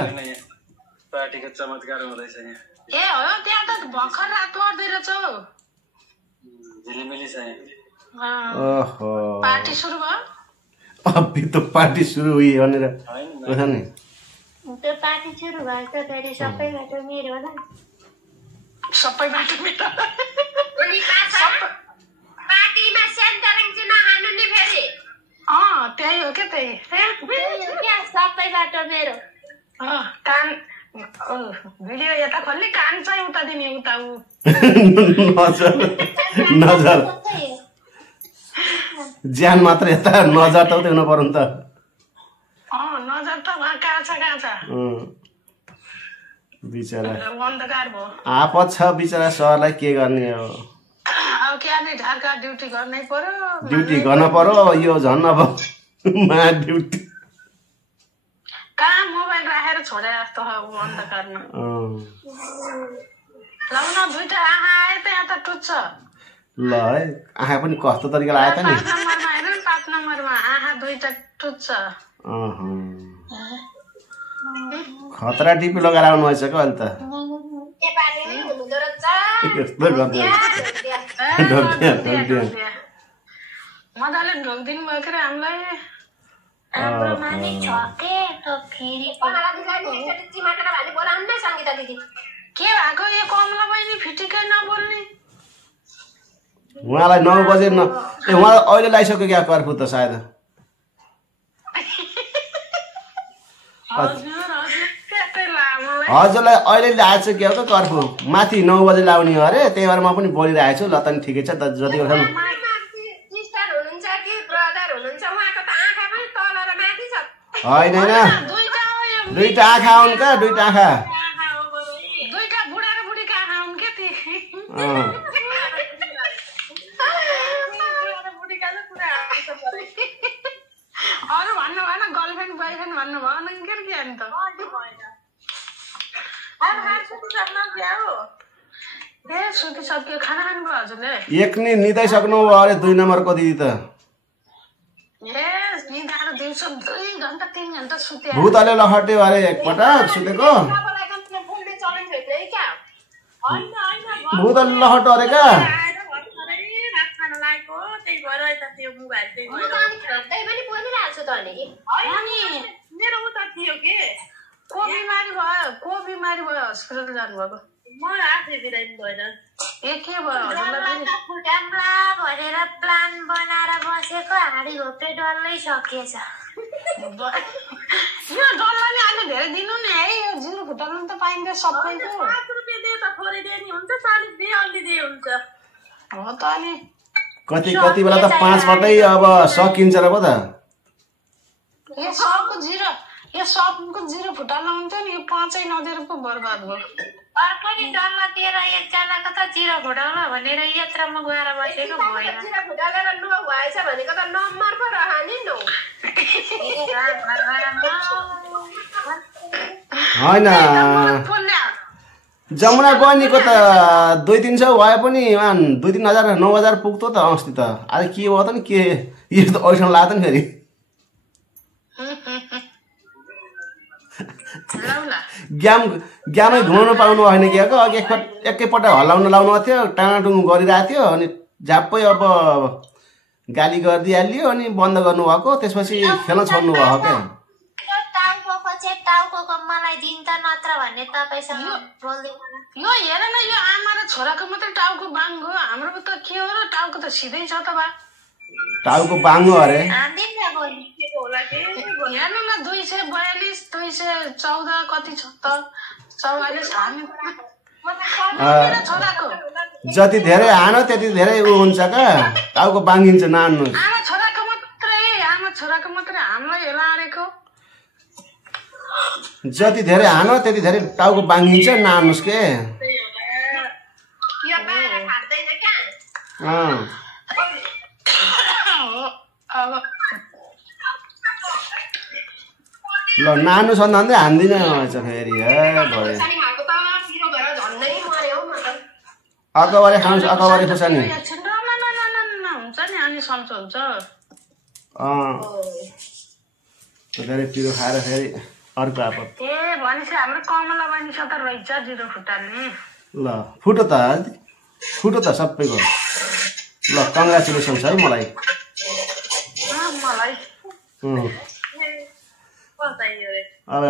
पार्टीको चमत्कार हुँदैछ यहाँ ए हो त्यहाँ त भर्खर रात पर्दै रहेछ झिलिमिली छ यहाँ ओहो पार्टी सुरु भयो अभी त पार्टी सुरु हुई भनेर हो नि त्यो पार्टी सुरु भयो त फेरि सबैबाट मेरो होला सबैबाट मेरो अनि पार्टीमा सेन्टरिङ चाहिँ नहानु नि फेरि त्यही हो के त्यही सबैबाट मेरो कान भिडियो यता खोल्ने कान चाहिँ उता दिने उता नजर ज्यान मात्र यता नजर त उता हुनु पर्यो नि त नजर त कहाँ छ बिचरा अन्धकार भयो आपत छ बिचरा सरलाई के गर्ने हो अब क्या नै ढाका ड्युटी गर्नै पर्यो ड्युटी गर्न पर्यो यो झन् अब मा ड्युटी कहाँ मोबाइल राखेर छोडे जस्तो अन्धकारमा लाउन दुईटा आँखा आए त यहाँ त टुच्छ ल है आँखा पनि कस्तो तरिकाले आयो त नि 5 नम्बरमा आँखा दुईटा टुच्छ खतरा टिपी लगाएर आउनु भएछ क्या अहिले त नेपाली नै हुनुहुँदो रहेछ यस्तो गर्दै मजाले ढोकिदिनु भयो के हामीलाई हाम्रोमा नि छ के त फेरि कमला दिदीलाई नि एकचोटि चिमाटेर भाले बोलाउनु न सङ्गीता दिदी के भएको यो कमला बहिनी फिटिकै नबोल्ने उहाँलाई 9 बजे उहाँलाई अहिले लगाइसक्यो क्या कर्फ्यू त सायद हजुरलाई अहिले ल्याएको छ क्या कर्फ्यू माथि 9 बजे लाउने हो अरे त्यही भएर म पनि बोलिरहेको छु ल त नि ठिकै छ त जति सिस्टर हुनुहुन्छ कि ब्रदर हुनुहुन्छ उहाँको त आँखा पनि तल र माथि छ होइन दुईटा आँखा हुन् क्या दुईटा आँखा दुईटा बुढा र बुढीको आँखा हुन् के ती अरू भन्नु भएन गर्लफ्रेन्ड बोयफ्रेन्ड भन्नु भएन के अन्त ए सुतिसक्यो खाना खानुभयो हजुरले एक नि निदाइसक्नु भयो अरे 2 नम्बरको दिदी त निदाएर दिउँसो 2 घन्टा 3 घन्टा सुते भूतले लखट्यो अरे एकपटक सुतेको भूतले लखट्यो अरे क्या को बिमारी भयो हस्पिटल जानुभएको म आफै बिरामी भएर ए के भयो हजुरलाई फुटाम्ला भरेर प्लान बनाएर बसेको हाडी घोप्टे डल्लै सकिएछ यो डल्ला नि अलि धेरै दिनु नि है यो जिरो फुटाल्नु त पाइन्छ सबैको 5 रुपैयाँ दिए त थोरै दिए नि हुन्छ 40 दिए अलि दिए हुन्छ हो त अनि कति बेला त 5 पटै अब सकिन्छ र पो त यो सबको जिरो फुटाल्नु हुन्थ्यो नि यो 5 नदिएर पो बर्बाद भयो अर्को नि डल्ला दिएर एकजनाको त जिरो फुटाउला भनेर यात्रामा गएर बसेको भएन जिरो फुटालेर नो भएछ भनेको त नम्बर पो रह नि नो होइन जमुना बहिनीको त 200-300 भए पनि 2-3 हजार 9,000 पुग्थ्यो त अस्ति त आज के भयो त नि के यो त ओइसन लाग्यो नि फेरि ग्यामै घुमाउनु पाउनु होइन कि अघि एकैपल्ट हल्लाउन लाउनु थियो टाँडाटुङ गरिरहेको थियो अनि झ्याप्पै अब गाली गरिदिइहाल्यो अनि बन्द गर्नुभएको त्यसपछि खेल्न छोड्नु भयो क्या टाउको चाहिँ टाउको मलाई दिन त नत्र भन्ने तपाईँसँग बोल्दै यो हेर न यो आमा र छोराको मात्रै टाउको बाङ्गो हाम्रो त के हो र टाउको त सिधै छ त बा टाउको बाङ्गो अरे हेर्नु न 242 214 कति छ त 44 हामी छोराको जति धेरै हानो त्यति धेरै उ हुन्छ क्या टाउको बाङ्गिन्छ नान्नु आमा छोराको मात्रै हामीलाई हेलारेको जति धेरै हानो त्यति धेरै टाउको बाङ्गिन्छ नान्नुस् के यो बाह्र खाँदैन क्या ल नानु छ भन्दै हान्दिन फेरि अकबारे खानुहोस् अकबारे खुर्सानी हुन्छ नि अनि सन्चो हुन्छ धेरै पिरो खाएर फेरि अर्को आपत ए भनेपछि हाम्रो कमला बहिनी छ त रहेछ जिरो फुटाल्ने ल फुटो त सबैको ल कङ्ग्रेचुलेसन्स है मलाई अब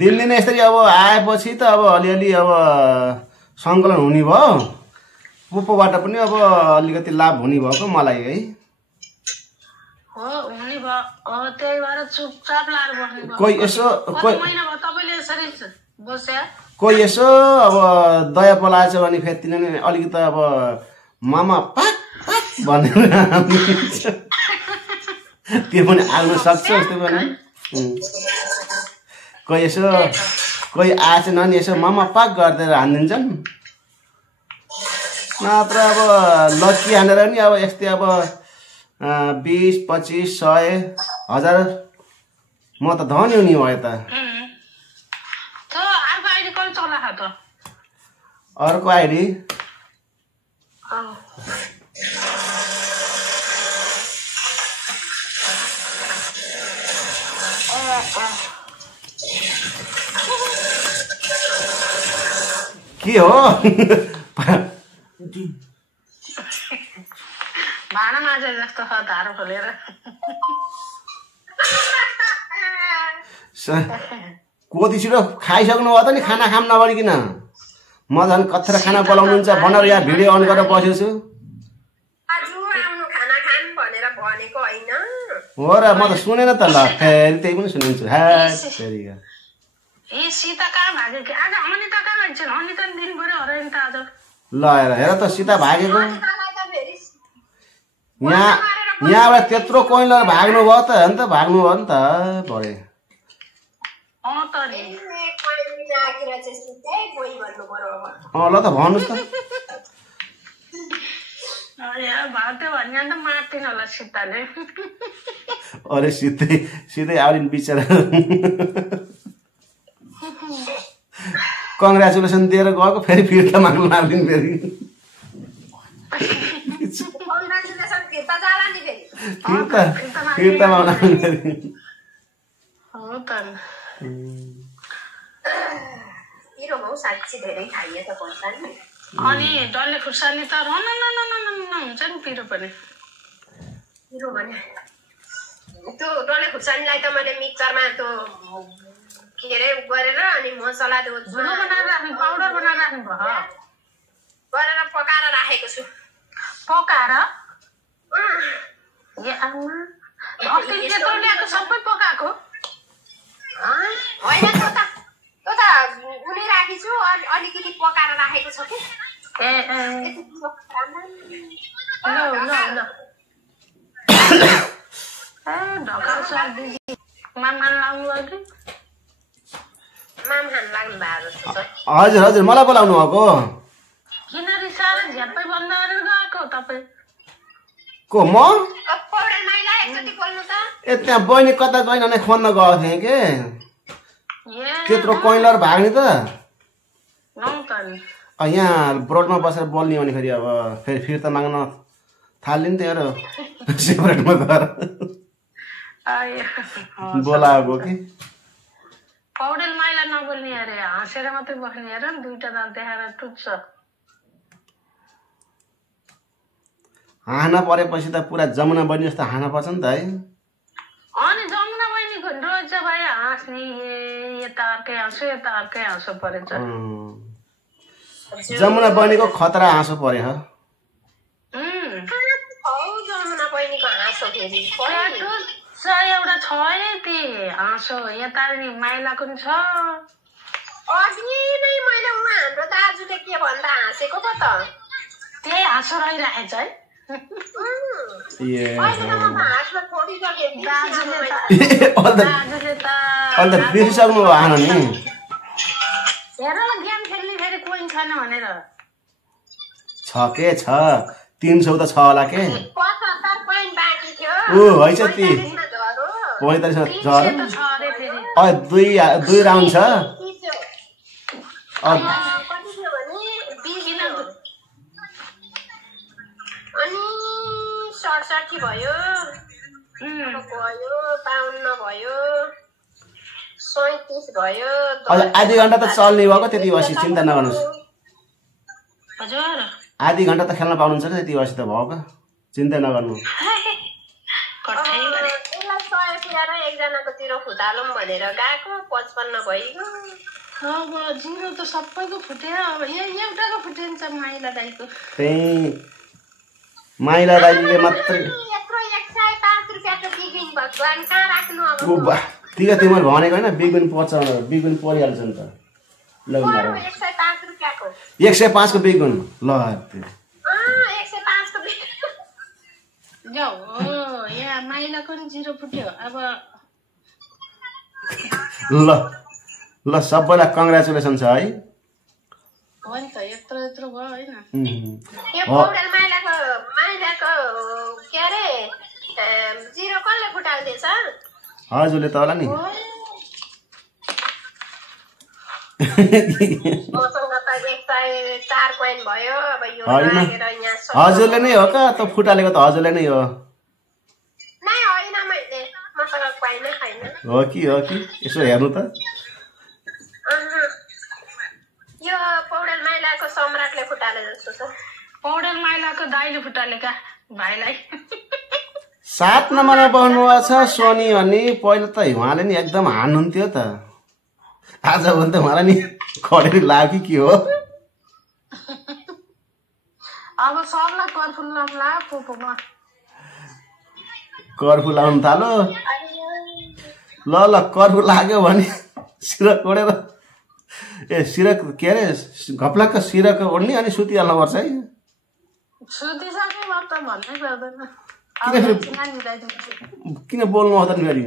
दिनदिनै यसरी अब आएपछि त अब अलिअलि अब सङ्कलन हुने भयो पुप्पोबाट पनि अब अलिकति लाभ हुने भएको मलाई है हो हुने भयो त्यही भएर चुपचाप लाएर बस्नु कोही यसो महिना भयो तपाईँले यसरी बस्या कोही यसो अब दया पलाएछ भने फेरि तिनीहरूले अलिकति अब मामा पाक भनेर त्यो पनि आउन सक्छ जस्तो पनि कोही आएछ नि यसो मामा पाक गरिदिएर हानिदिन्छन् नत्र अब लक्की हानेर नि अब यस्तै अब 20, 25, 100, 1000 म त धनी हुने भयो त अर्को आइडी के हो भाँडा माझे जस्तो छ धारो खोलेर कोदी छिटो खाइसक्नु भयो त नि खाना खाम नबढिकन म झन् कत्रो खाना बोलाउनुहुन्छ भनेर यहाँ भिडियो अन गरेर बसेको छु हो र म त सुनेन त ल फेरि त्यही पनि सुनिन्छु ए सीता कहाँ भाग्यो कि आज अनिता कहाँ भन्छन् अनिता दिनभरि हरायो नि त आज ल हेर त सीता भागेको यहाँबाट त्यत्रो कोइलर भाग्नु भयो त अन्त भाग्नु भयो नि त भरे ल त भन्नुहोस् त अरे सिधै आउलिन् बिचरा कङ्ग्रेचुलेसन दिएर गएको फेरि फिर्ता माग्नु लाग्दिन् फेरि फिर्ता माग्नु फेरि अनि डल्ले खुर्सानी त हुन्छ नि पिरो पनि पिरो भने त्यो डल्ले खुर्सानीलाई त मैले मिक्सरमा त्यो के अरे गरेर अनि मसला त्यो झुलो बनाएर राख्नु पाउडर बनाएर राख्नु भयो गरेर पकाएर राखेको छु पकाएर ए आमा अस्ति त्यत्रो ल्याएको सबै पकाएको होइन त्यो त उनी राखेछु अलिकति पकाएर राखेको छ कि ए ढकाल साग दिदी मामान लाग्नु लाग्यो मामहान लाग्नु भएको जस्तो छ हजुर हजुर मलाई बोलाउनु भएको किन रिसाएर झ्याप्पै बन्द गरेर गएको तपाईँ को म पौडेल माइला एकचोटि बोल्नु त ए त्यहाँ बहिनी कता गइन नै खोज्न गएको थिएँ के त्यत्रो कोइलर भाग्ने त यहाँ ब्रोडमा बसेर बोल्ने भने फेरि अब फेरि फिर्ता माग्न थाल्ने नि त्यहाँ सेपरेटमा गएर बोलाएको कि पौडेल माइला नबोल्ने अरे हाँसेर मात्रै बस्ने हेर नि दुईटा दाँत देखाएर टुट्छ हाँना परेपछि त पुरा जमुना बहिनी जस्तो हाँना पर्छ नि त है अनि जमुना बहिनीको रोज भाइ हाँस्ने यता अर्कै हाँसो यता अर्कै हाँसो परेछ जमुना बहिनीको खतरा हाँसो परे हो जमुना बहिनीको हाँसो फेरि एउटा छ है ती हाँसो यता नि माइलाको नि छ अघि नै मैले हाम्रो दाजुले के भन्दा हाँसेको पो त त्यही हाँसो रहिरहेछ है अन्त बिर्सिसक्नु भयो हाँन नि हेर ल गेम खेल्ने फेरि कोइन छैन भनेर छ के छ 300 त छ होला के ओ है छ ती 45 झर दुई राउन्ड छ अनि 67 भयो 52 भयो 37 भयो आधी घण्टा त चल्ने भएको त्यति बसी चिन्ता नगर्नुहोस् हजुर आधी घण्टा त खेल्न पाउनुहुन्छ नि त्यति बसी त भएको चिन्ता नगर्नु एकजनाकोतिर फुटालौँ भनेर गएको 55 भइगयो अब जिरो त सबैको फुट्यो अब एउटाको फुटिन्छ माइला दाइको त्यही माइला दाइले मात्रै यत्रो 105 रुपैयाँको बिगिन भगवान कहाँ राख्नु अब ठिक तिमीले भनेको होइन बिगुन पर्छ बिगुन परिहाल्छ नि त ल 105 रुपैयाँको 105 को बिगुन ल 105 को बिगुन जाऊ यहाँ माइलाको नि जिरो फुट्यो अब ल सबैलाई कङ्ग्रेचुलेसन छ है हो नि त यत्रो भयो होइन यो पौडेल माइलाको के अरे जिरो कसले फुटाल्दैछ हजुरले त होला नि मसँग त 104 कोइन भयो अब यो लागेर यहाँ हजुरले नै हो का त फुटालेको त हजुरले नै हो नै होइन मसँग क्वाइनै छैन। हो कि यसो हेर्नु त। यो पौडेल माइलाको सम्राटले फुटाले जस्तो छ। पौडेल माइलाको दाइले फुटालेका भाइलाई 7 नम्बरमा बस्नुभएको छ सोनी भन्ने। पहिला त उहाँले नि एकदम हान्नुहुन्थ्यो त, आज भने त उहाँलाई नि खडेरी लाग्यो कि हो। अब सबलाई कर्फुल लाउँला पोपोमा कर्फु लाउनु थालो। ल कर्फु लाग्यो भने सिरक ओढेर सिरक के अरे घप्लाक्क सिरक ओढ्ने अनि सुतिहाल्नुपर्छ है। सुतिसके म त भन्नै पर्दैन। किन बोल्नु आउँदैन फेरि?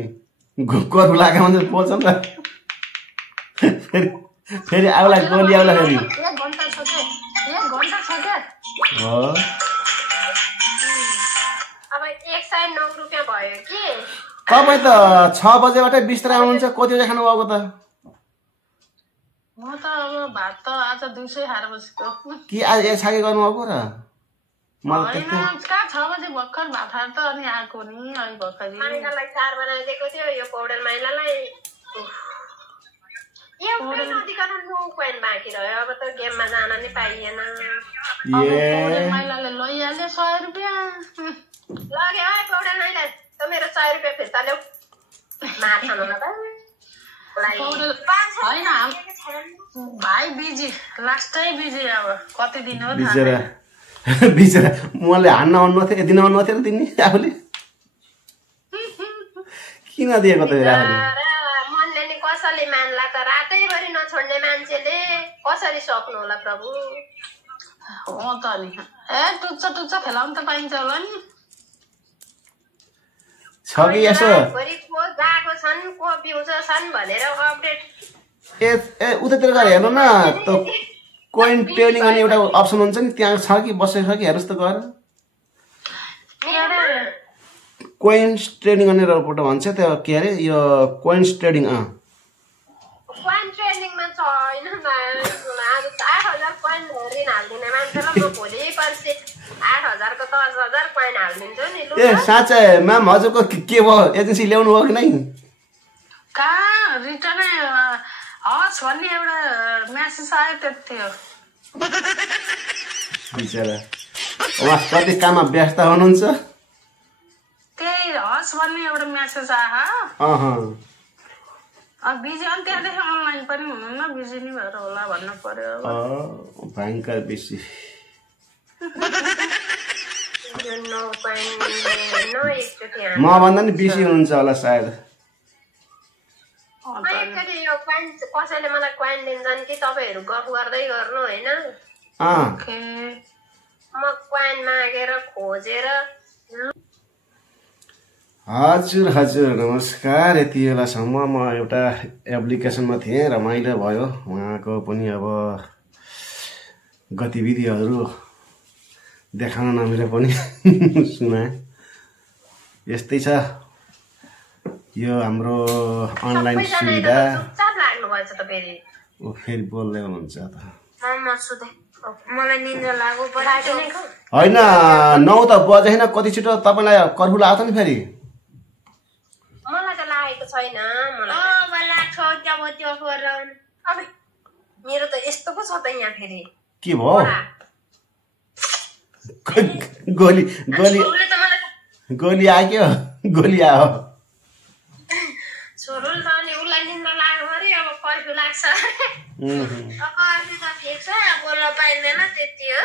कर्फु लाग्यो भने बोल्छ नि त। फेरि आउला गोली आउला फेरि। 1 घण्टा छ क्या। हो अब 109 रुपियाँ भयो कि। तपाईँ त 6 बजेबाटै बिस्तारै आउनुहुन्छ, कति बजे खानुभएको त? म त अब भात त आज 200 खाएर बसेको कि आज एक छाके गर्नुभएको र? होइन कहाँ 6 बजे भर्खर भात खाएर त अनि आएको नि। अनि भर्खरै माइलालाई 4 बनाइदिएको थियो यो पौडेल माइलालाई। एउटै नदिकन 9 कोइन बाँकी रह्यो। अब त गेममा जान नि पाइएन। पौडेल माइलाले लैहाल्यो 100 रुपियाँ। लग्यो है पौडेल माइला, त मेरो 100 रुपियाँ फिर्ता ल्याऊ। मार्छ न त होइन भाइ बिजी, लास्टै बिजी। अब कति दिन हो बिचरा मैले हान्न आउनु थियो, दिन आउनु थियो तिमी आफूले किन दिएको त आफूले? मनले नि कसैले मान्ला त, रातैभरि नछोड्ने मान्छेले कसरी सक्नु होला प्रभु? हो त नि। टुच्चा खेलाउनु त पाइन्छ होला नि। छ कि यसो को गएको छन् को पिउँछ छन् भनेर अपडेट उतातिर गएर हेर्नु न त। कोइन ट्रेनिङ गर्ने एउटा अप्सन हुन्छ नि, त्यहाँ छ कि बसेको छ कि हेर्नुहोस् त गएर। कोइन्स ट्रेडिङ गर्ने एउटा भन्छ त्यो के अरे यो कोइन्स ट्रेडिङ। कोइन ट्रेडिङमा छैन। आज 8,000 कोइन ऋण हालिदिने मान्छेलाई म भोलि पर्सि 8,000 को 10,000 कोइन हालिदिन्छु नि। ए साँच्चै म्याम हजुरको के भयो? एजेन्सी ल्याउनु भयो कि नै? कहाँ रिटर्नै हस् भन्ने एउटा म्यासेज आयो त्यति हो। बिचरा उहाँ कति काममा व्यस्त हुनुहुन्छ। त्यही हस् भन्ने एउटा म्यासेज आयो। बिजी अनि त्यहाँदेखि अनलाइन पनि हुनुहुन्न, बिजी नै भएर होला भन्नु पर्यो। भयङ्कर बेसी। मभन्दा नि बेसी हुनुहुन्छ होला सायद। यो कोइन कसैले मलाई कोइन दिन्छन् कि तपाईँहरू गफ गर्दै गर्नु होइन। म कोइन मागेर खोजेर। हजुर नमस्कार। यति बेलासम्म म एउटा एप्लिकेसनमा थिएँ, रमाइलो भयो। उहाँको पनि अब गतिविधिहरू देखाउन नमिले पनि सुनाए। यस्तै छ यो हाम्रो अनलाइन सुविधा। फेरि बोल्दै हुनुहुन्छ त। मलाई निन्द्रा लाग्यो होइन 9 त बजेन, कति छिटो तपाईँलाई कर्फु लाग्छ नि फेरि? मलाई त लागेको छैन। मेरो त यस्तो पो छ त यहाँ फेरि। के भयो? गोली आयो? गोली आयो छोरोले त अनि उसलाई निन्द्रा लाग्यो अरे। अब कर्फ्यू लाग्छ। कर्फ्यू त फिक्स हो, बोल्न पाइँदैन त्यति हो।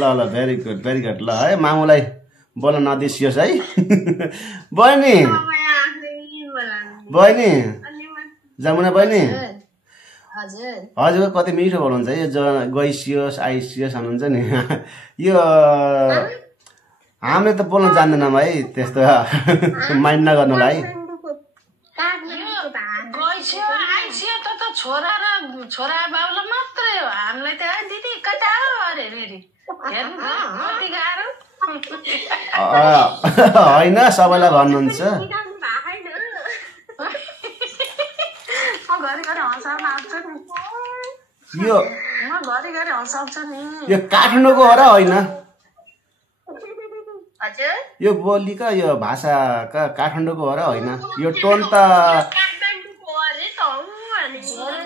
ल भेरी गुड ल है। मामुलाई बोल्न नदिसियोस् है। बहिनी जमुना बहिनी हजुर कति मिठो बोल्नुहुन्छ है। गइसियोस् आइसियोस् भन्नुहुन्छ नि। यो हामीले त बोल्न जान्दैनौँ है, त्यस्तो माइन्ड नगर्नुलाई। छोरा बाउलाई मात्रै हो, हामीलाई त दिदी कता हो अरे होइन सबैलाई भन्नुहुन्छ। यो काठमाडौँको हो र होइन? हजुर यो बोलीका यो भाषाका काठमाडौँको हो र होइन यो टोन त काठमाडौँको अरे त हो अनि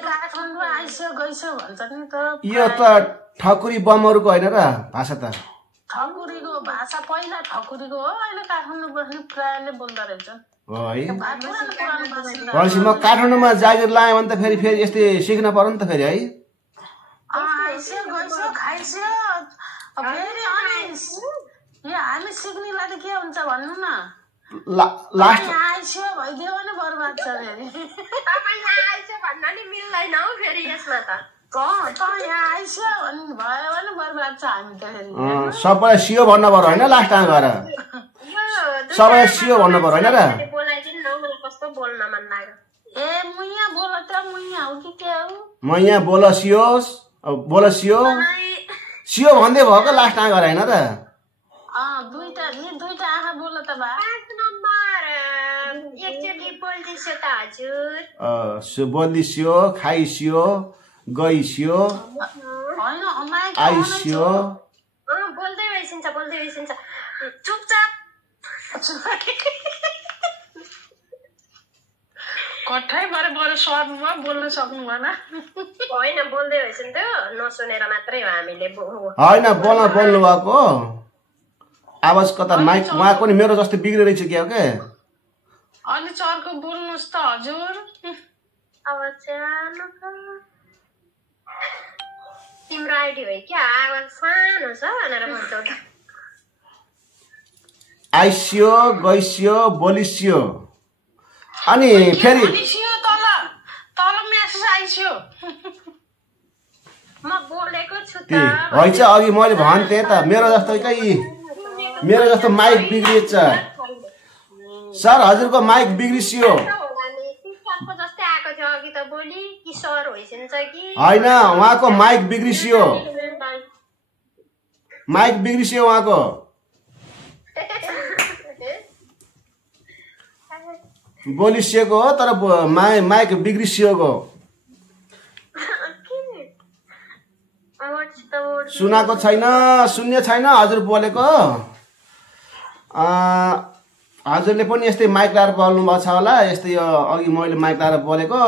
काठमाडौँ आइसो गइसो भन्छ नि त यो त ठकुरी बमहरूको होइन र भाषा त ठकुरीको भाषा पहिला ठकुरीको हो अहिले काठमाडौँ बस्ने प्रायले बोल्दो रहेछ हो है पुरानो बासिन्दा भनेपछि म काठमाडौँमा जागिर लाएँ भने त फेरि यस्तै सिक्न पर्यो नि त फेरि है आइसो गइसो खाइसो फेरि अनि यो हामी सिक्नेलाई त के हुन्छ भन्नु न लास्ट आइसो भइदियो भने बर्बाद छ फेरि तपाईँ यहाँ आइसो भन्न नि मिल्दैन हौ फेरि यसमा त यहाँ आइसो भन्नु भयो भने बर्बाद छ हामी त फेरि सबैलाई सियो भन्नु पर्यो होइन लास्टमा गएर सबैलाई सियो भन्नु पर्यो होइन र बोलाइदिनु न मलाई कस्तो बोल्न मन लाग्यो ए मुइया बोल त मुइया हो कि के हो म यहाँ बोल सियो सियो भन्दै भएको लास्टमा गएर होइन र दुईटा आँखा बोल त बा 5 नम्बर एकचोटि बोल्दैछु त हजुर बोलिसियो खाइसियो गइसियो आइसियो बोल्दै भइसिन्छ चुपचाप कठैबाट बरु सर्नुमा बोल्न सक्नु भएन होइन बोल्दै भइसिन्थ्यो नसुनेर मात्रै हो हामीले होइन बोल्नु भएको आवाज कता माइक उहाँको नि मेरो जस्तो बिग्रेर रहेछ क्या हो के अलि चर्को बोल्नुहोस् त हजुर आवाज सानो तिम्रो आइडी हो क्या आवाज सानो छ भनेर भन्छौ त आइसियो गइसियो बोलिसियो अनि फेरि तल मेसेज आइसियो म बोलेको छु त है चाहिँ अघि मैले भन्थे त मेरो जस्तो माइक बिग्रिएछ सर हजुरको माइक बिग्रिसियो जस्तै आएको थियो अघि त बोली कि सर होइसिन्छ कि होइन उहाँको माइक बिग्रिसियो उहाँको बोलिसिएको हो तर माइक बिग्रिसिएको सुनाएको छैन सुन्ने छैन हजुर बोलेको हजुरले पनि यस्तै माइक लाएर बोल्नु भएको छ होला यस्तै यो अघि मैले माइक लाएर बोलेको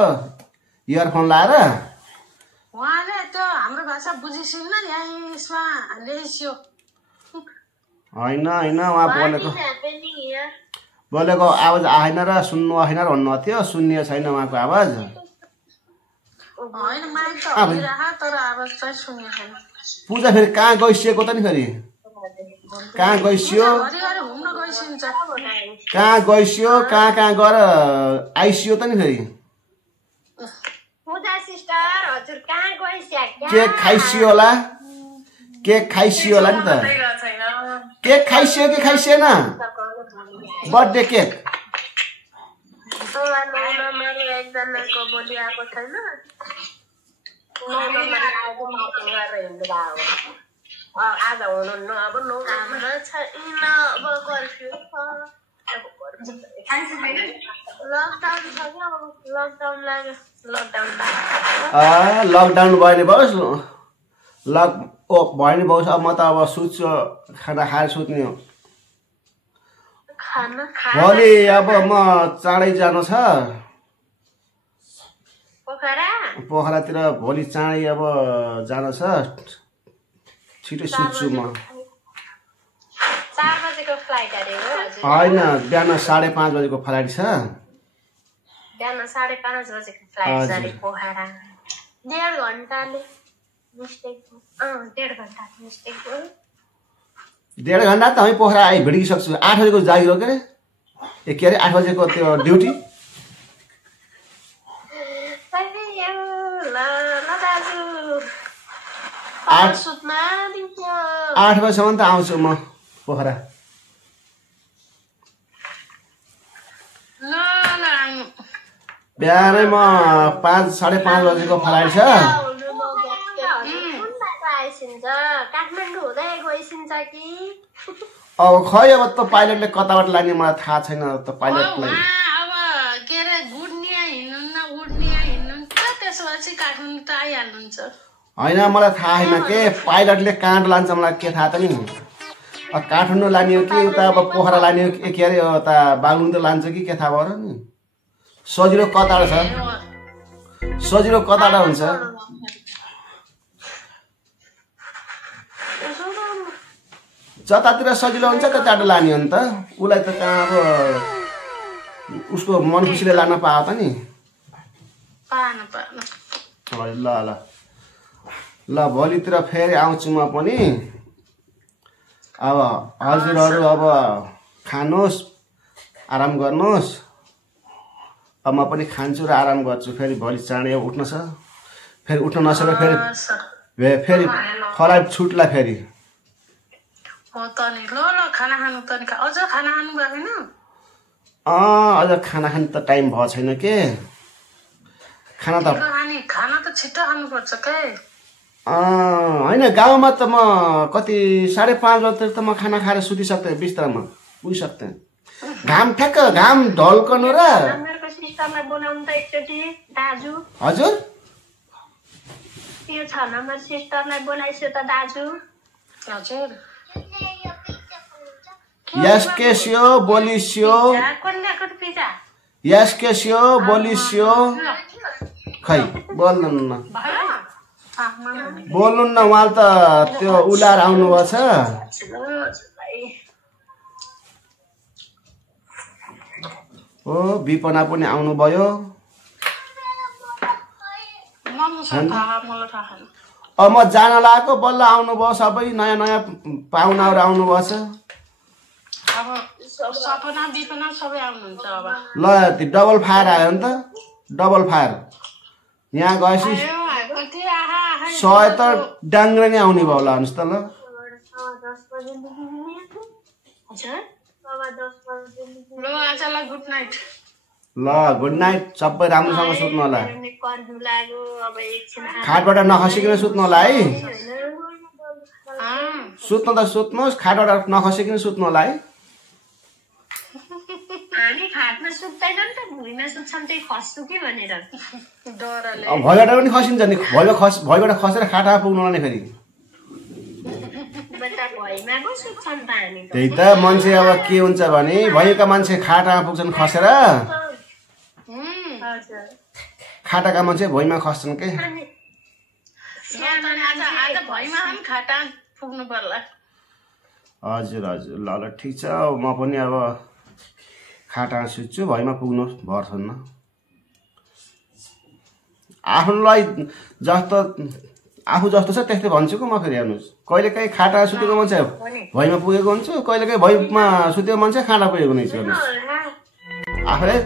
इयरफोन लाएर उहाँले त्यो हाम्रो भाषा बुझिसिन्न नि यसमा ल्याइसियो होइन उहाँ बोलेको आवाज आएन र सुन्नु आएन र भन्नु थियो सुन्ने छैन उहाँको आवाज होइन माइक त हल्लिरहा तर आवाज चाहिँ सुन्ने छैन पूजा फेरि कहाँ गइसिएको त नि फेरि कहाँ गइसियो कहाँ गएर आइसियो त नि फेरि पूजा सिस्टर हजुर कहाँ गइस्या केक खाइसियो होला नि त केक खाइसियो कि खाइसिएन बर्थडे केक एकजनाको बोली आएको छैन आज हुनुहुन्न अब 9 हाम्रो छैन अब कर्फ्यू लकडाउन छ कि अब लकडाउन लाग्यो लकडाउन भयो भने भयो अब म त अब सुत्छु खाना खाएर सुत्ने हो भोलि अब म चाँडै जानु छ पोखरातिर भोलि चाँडै अब जानु छ छिटो सुत्छु म 4 बजेको फ्लाइट अरे हो हजुर होइन बिहान 5:30 बजेको फ्लाइट छ बिहान 5:30 बजेको फ्लाइट छ अरे पोखरा 1.5 घण्टाले मिस्टेक 1.5 घण्टा मिस्टेक हो 1.5 घण्टा त हामी पोखरा भेटिसक्छु 8 बजेको जागिर हो के अरे 8 बजेको त्यो ड्युटी 8 बजेसम्म त आउँछु म पोखरा बिहानै म 5:30 बजेको फ्लाइट छ अब खै अब त पाइलटले कताबाट लाने मलाई थाहा छैन त पाइलटलाई अब के अरे गुड्निया हिँड्नु उड्निया हिँड्नु त्यसपछि काठमाडौँ त आइहाल्नुहुन्छ होइन मलाई थाहा छैन के पाइलटले कहाँ लान्छ मलाई के थाहा त नि काठमाडौँ लाने हो कि उता अब पोखरा लाने हो कि के अरे उता बागलुङ त लान्छ कि के थाहा भएर नि सजिलो कताडा छ सजिलो कताडा हुन्छ जतातिर सजिलो हुन्छ त्यताबाट लाने हो नि त उसलाई त कहाँ अब उसको मन खुसीले लान पायो त नि ल ल ल भोलितिर फेरि आउँछु म पनि अब हजुरहरू अब खानुहोस् आराम गर्नुहोस् अब म पनि खान्छु र आराम गर्छु फेरि भोलि चाँडै उठ्न छ फेरि उठ्न नसके फेरि खराब छुट्ला फेरि हो त नि ल ल खाना खानु त नि अझ खाना खानु भएन अझ खाना खाने त टाइम भएको छैन के खाना त छिटो खानुपर्छ के होइन गाउँमा त म कति 5:30 बजे त म खाना खाएर सुतिसक्थेँ बिस्तरामा पुगिसक्थेँ घाम ठ्याक्क घाम ढल्कनु र हजुर यो 6 नम्बर सिस्टरलाई बोलाइसु त दाजु हजुर यसकेस्यो बोलिस्यो यसकेस्यो बोलिस्यो खै बोल्नु न उहाँ त त्यो उलार आउनुभएको छ हो विपना पनि आउनुभयो अब म जान लागेको बल्ल आउनुभयो सबै नयाँ नयाँ पाहुनाहरू आउनुभएको छ ल त्यो डबल फायर आयो नि त डबल फायर यहाँ गएपछि 100 त डाङ्ग्रे नै आउने भयो होला हेर्नुहोस् त ल गुड नाइट सबै राम्रोसँग सुत्नु होला खाटबाट नखसिकन सुत्नु होला है सुत्नु त सुत्नुहोस् खाटबाट नखसिकन सुत्नु होला है हामी खाटमा सुत्दैनौँ त भुइँमा सुत्छौँ त्यही खस्छु कि भनेर भइबाट पनि खसिन्छ नि भइबाट खसेर खाटामा पुग्नु होला नि फेरि त्यही त मान्छे अब के हुन्छ भने भइका मान्छे खाटामा पुग्छन् खसेर खाटाका मान्छे भुइँमा खस्छन् के हजुर हजुर ल ल ठिक छ म पनि अब खाटामा सुत्छु भुइँमा पुग्नु भर छैन आफूलाई जस्तो आफू जस्तो छ त्यस्तै भन्छु कि म फेरि हेर्नुहोस् कहिलेकाहीँ खाटामा सुतेको मान्छे भुइँमा पुगेको हुन्छु कहिलेकाहीँ भुइँमा सुतेको मान्छे खाटा पुगेको नै छु हेर्नुहोस् आफूले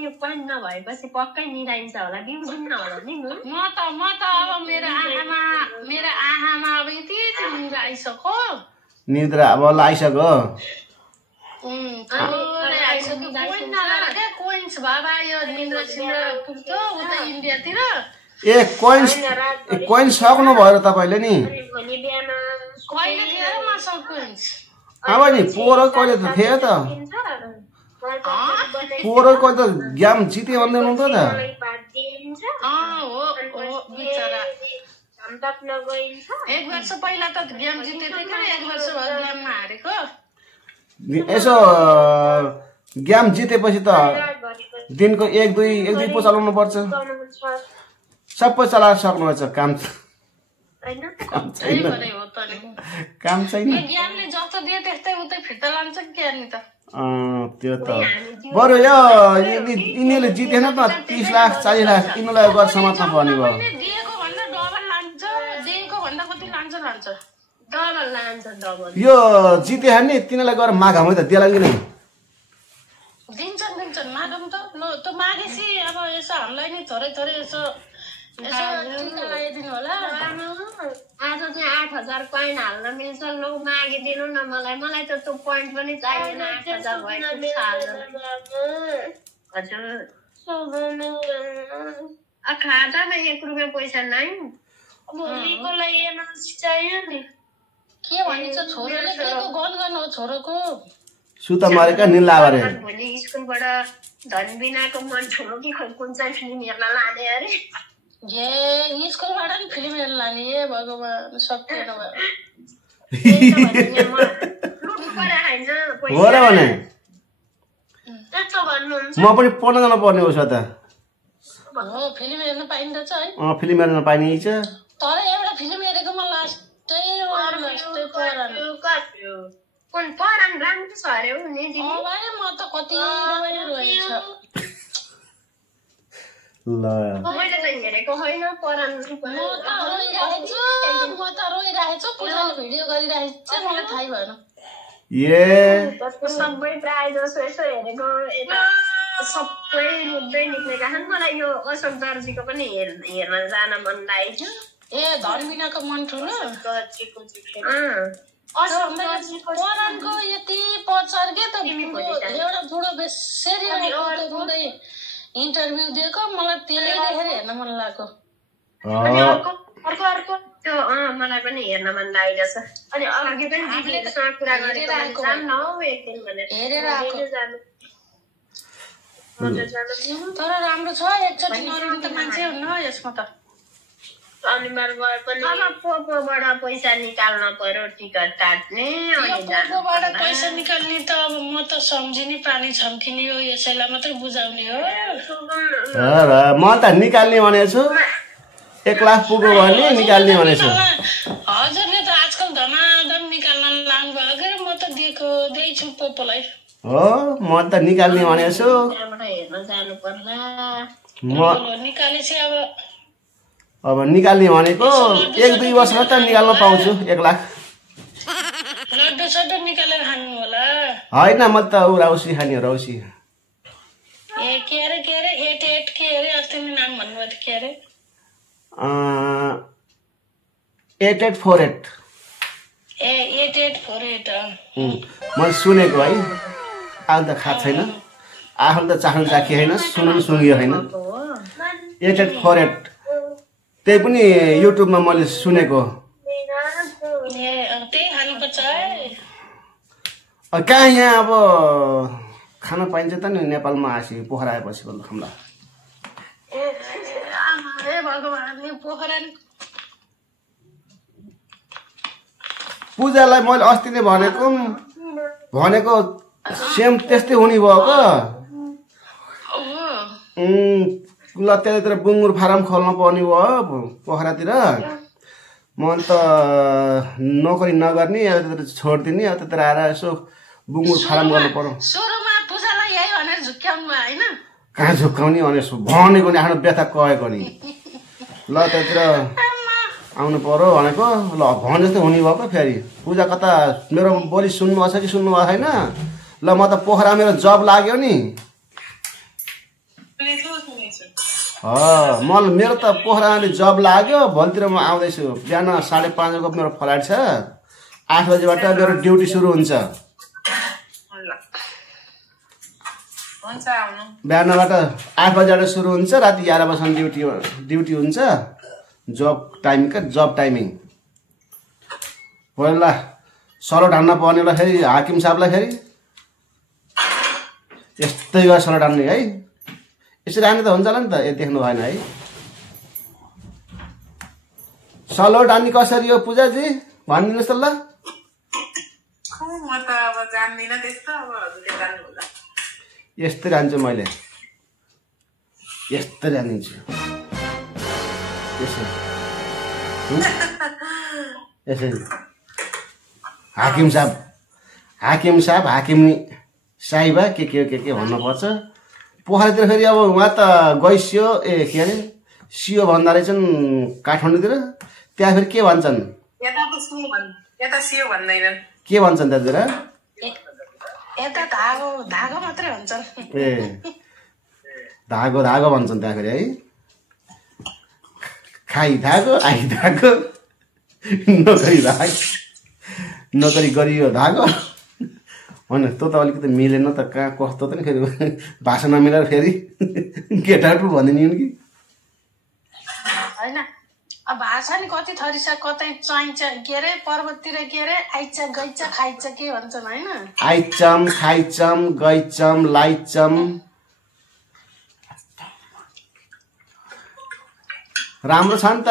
यो पोइन्ट नभएपछि पक्कै निराइन्छ होला कि बुझ्न होला नि म त अब मेरो आँखामा अब यति निद्रा आइसक्यो निद्रा अब आइसक्यो कोइन्स बाबा यो निद्रा सिद्रा पुग्छ उता इन्डियातिर ए कोइन्स सक्नु भयो र तपाईँले नि कहिले थियो मसल कोइन्स अब नि पोरो कहिले थियो त पोरो कहिले त गेम जिते भन्दै हुनुहुन्थ्यो त एक वर्ष पहिला त गेम जितेको थियो एक वर्ष भयो गेममा हारेको यसो गेम जितेपछि त दिनको एक दुई पो चलाउनु पर्छ सबै चलाएर सक्नुहुन्छ काम छैन गेमले जस्तो दिए त्यस्तै उतै फिर्ता लान्छ के नि त त्यो त बरु यो यिनीहरूले जितेन त 30 लाख 40 लाख यिनीहरूलाई गरेर समात्न पर्ने भयो यो जिते नि तिनीहरूलाई गएर मागा मैले त दिएला कि नै दिन्छन् मागम त ल त मागेसी अब यसो हामीलाई नि थोरै यसो लगाइदिनु होला आज चाहिँ 8000 कोइन हाल्न मिल्छ लौ मागिदिनु न मलाई त त्यो पोइन्ट पनि चाहिएन 8000 भएको हजुर खातामा 1 रुपियाँ पैसा नै भोलिको लागि एमर्जेन्सी चाहियो नि के भनिन्छ छोरोले केको गन गर्नु हो छोरोको सुता मरेका निल्ला गरे भोलि स्कुलबाट धनबिनाको मन ठुलो कि कुन चाहिँ फिल्म हेर्न लाने अरे स्कुलबाट नि फिल्म हेर्न लाने भगवान् सकिएन भयो हो र भने म पनि पढ्न जान पर्ने हो त हो फिल्म हेर्न पाइन्छ है फिल्म हेर्न पाइने छ तर एउटा फिल्म हेरेको म लास्टै परान राम्रो छ अरे नि म त कति रोएछ ल मैले त हेरेको होइन परान म त रोइरहेछु पूजाले भिडियो गरिरहेछ मलाई थाहै भएन सबै प्रायः जसो यसो हेरेको यता सबै रुँदै निक्लेका छन् मलाई यो अशोक दर्जीको पनि हेर्न जान मन लागेको थियो धर्मिनाको मन ठुलो परानको यति पछाड के त एउटा बुढो बेसरी रुँदै इन्टरभ्यू दिएको मलाई त्यसले देखेर हेर्न मन लाग्यो अर्को त्यो मलाई पनि हेर्न मन लागिरहेछ अनि अघि पनि दिदीसँग कुरा गरेको जाम न हौ एकदिन भनेर हेरेर तर राम्रो छ एकचोटि नरुने त मान्छे हुन्न यसमा त शनिबार गए पनि पोपोबाट पैसा निकाल्न पर्यो टिकट काट्ने पोपोबाट पैसा निकाल्ने त अब म त सम्झिने पानी छम्किने हो यसैलाई मात्रै बुझाउने हो म त निकाल्ने भनेछु 1 लाख पुग्यो भने निकाल्ने भनेछु हजुरले त आजकल धमाधम निकाल्न लानु भएको म त दिएछु पोपोलाई हो म त निकाल्ने भनेछु हेर्न जानु पर्ला निकालेपछि अब निकाल्ने भनेको 1-2 वर्ष त निकाल्न पाउँछु 1 लाख लड्डु सड्डु निकालेर खानु होला होइन म त रौसी खाने रौसी के अरे के अस्ति नि नाम भन्नुभयो के अरे 8848 8848 मैले सुनेको है आउँ त खाएको छैन आफूले त चाख्नु चाखी होइन सुन्नु सुँगियो होइन 8848 त्यही पनि युट्युबमा मैले सुनेको कहाँ यहाँ अब खान पाइन्छ त नि नेपालमा आएपछि पोखरा आएपछि बल्ल खाम्ला पूजालाई मैले अस्ति नै भनेको सेम त्यस्तै हुने भएको ल त्यतातिर बुङ्गुर फार्म खोल्न पर्ने भयो पोखरातिर म त नोकरी नगर्ने यतातिर छोडिदिने त्यतातिर आएर यसो बुङ्गुर फार्म गर्नु पर्यो कहाँ झुक्काउने भनेको नि आफ्नो व्यथा कहेको नि ल त्यतिर आउनु पर्यो भनेको ल भने जस्तै हुने भएको फेरि पूजा कता मेरो बोली सुन्नुभएको छ कि सुन्नुभएको छैन ल म त पोखरा मेरो जब लाग्यो नि मेरो त पोखराले जब लाग्यो भोलितिर म आउँदैछु बिहान 5:30 को मेरो फ्लाइट छ 8 बजेबाट मेरो ड्युटी सुरु हुन्छ बिहानबाट 8 बजेबाट सुरु हुन्छ राति 11 बजेसम्म ड्युटी हुन्छ जब टाइमिङ पहिला सरोट हान्न पर्नेलाई फेरि हाकिम साहबलाई फेरि यस्तै गरेर सरोट हान्ने है यसरी हान्ने त हुन्छ होला नि त देख्नु भएन है सरोट हान्ने कसरी हो पूजाजी भनिदिनुहोस् त ल यस्तै हान्छु मैले यस्तै हानिदिन्छु यसरी हाकिम साहब हाकिमनी साहिबा के भन्नुपर्छ पोखरातिर फेरि अब उहाँ त गइसियो के अरे सियो भन्दा रहेछन् काठमाडौँतिर त्यहाँ फेरि के भन्छन् के भन्छन् त्यहाँतिर धागो मात्रै भन्छन् धागो भन्छन् त्यहाँ फेरि है खाइ धागो आई धागो नोकरी गरियो धागो होइन त्यो त अलिकति मिलेन त कहाँ कस्तो त नि फेरि भाषा नमिलेर फेरि केटाहरू भनिदिनु कि होइन अब भाषा नि कति थरी छ कतै चाहिन्छ के अरे पर्वततिर के अरे आइच गइच खाइच के भन्छन् होइन आइचम खाइचम गइचम लाइचम राम्रो छ नि त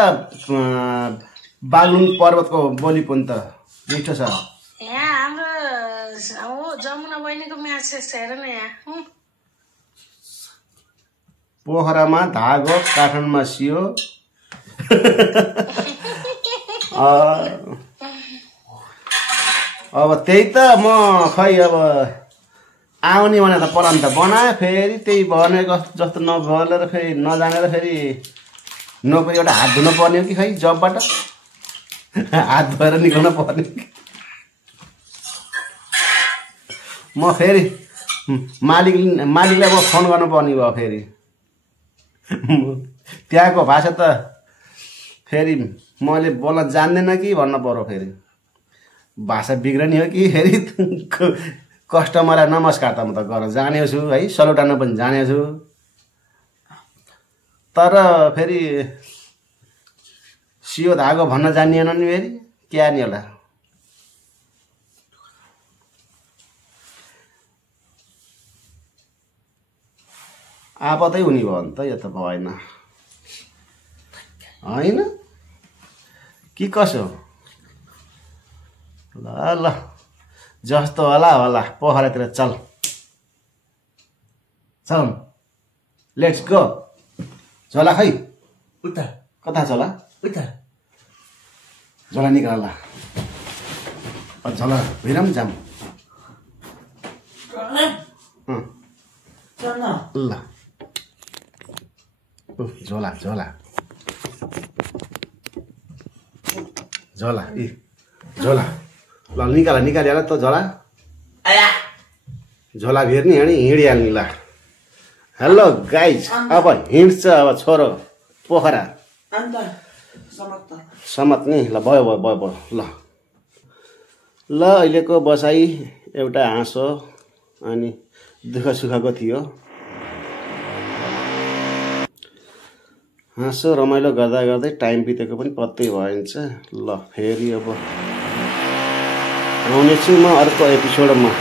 बागलुङ पर्वतको बोली पनि त मिठो छ। यहाँ हाम्रो हो जमुना बहिनीको म्यासेज हेर न यहाँ। पोखरामा धागो काठमाडौँमा सियो। अब त्यही त म खै अब आउने भने त प्लान त बनायो फेरि त्यही भनेको जस्तो नबोलेर फेरि नजानेर फेरि नोकरी एउटा हात धुनु पर्ने हो कि खै जबबाट हात धोएर निकाल्नु पर्ने। म फेरि मालिकलाई म फोन गर्नुपर्ने भयो फेरि। त्यहाँको भाषा त फेरि मैले बोल्न जान्दैन कि भन्न पर्यो फेरि। भाषा बिग्रने हो कि फेरि कस्टमरलाई नमस्कार त म त गर्न जानेको छु है, सलुटाउन पनि जानेको छु। तर फेरि सियो धागो भन्न जानिएन नि फेरि क्या नि होला। आपतै हुने भयो नि त यो त भएन होइन कि कसो। ल ल जस्तो होला होला पोखरातिर चल चल लेट्स गो। झोला खै उता कता झोला उता झोला निकाल झोला भिरम जाम ल झोला झोला झोला इ झोला ल निकाल त झोला झोला भिर्ने हिँडिहाल्ने ल। हेलो गाइज अब हिँड्छ अब छोरो पोखरा समात्ने ल भयो भयो भयो भयो ल ल। अहिलेको बसाइ एउटा हाँसो अनि दुःख सुखको थियो। हाँसो रमाइलो गर्दा गर्दै टाइम बितेको पनि पत्तै भइन्छ। ल फेरि अब आउनेछु म अर्को एपिसोडमा।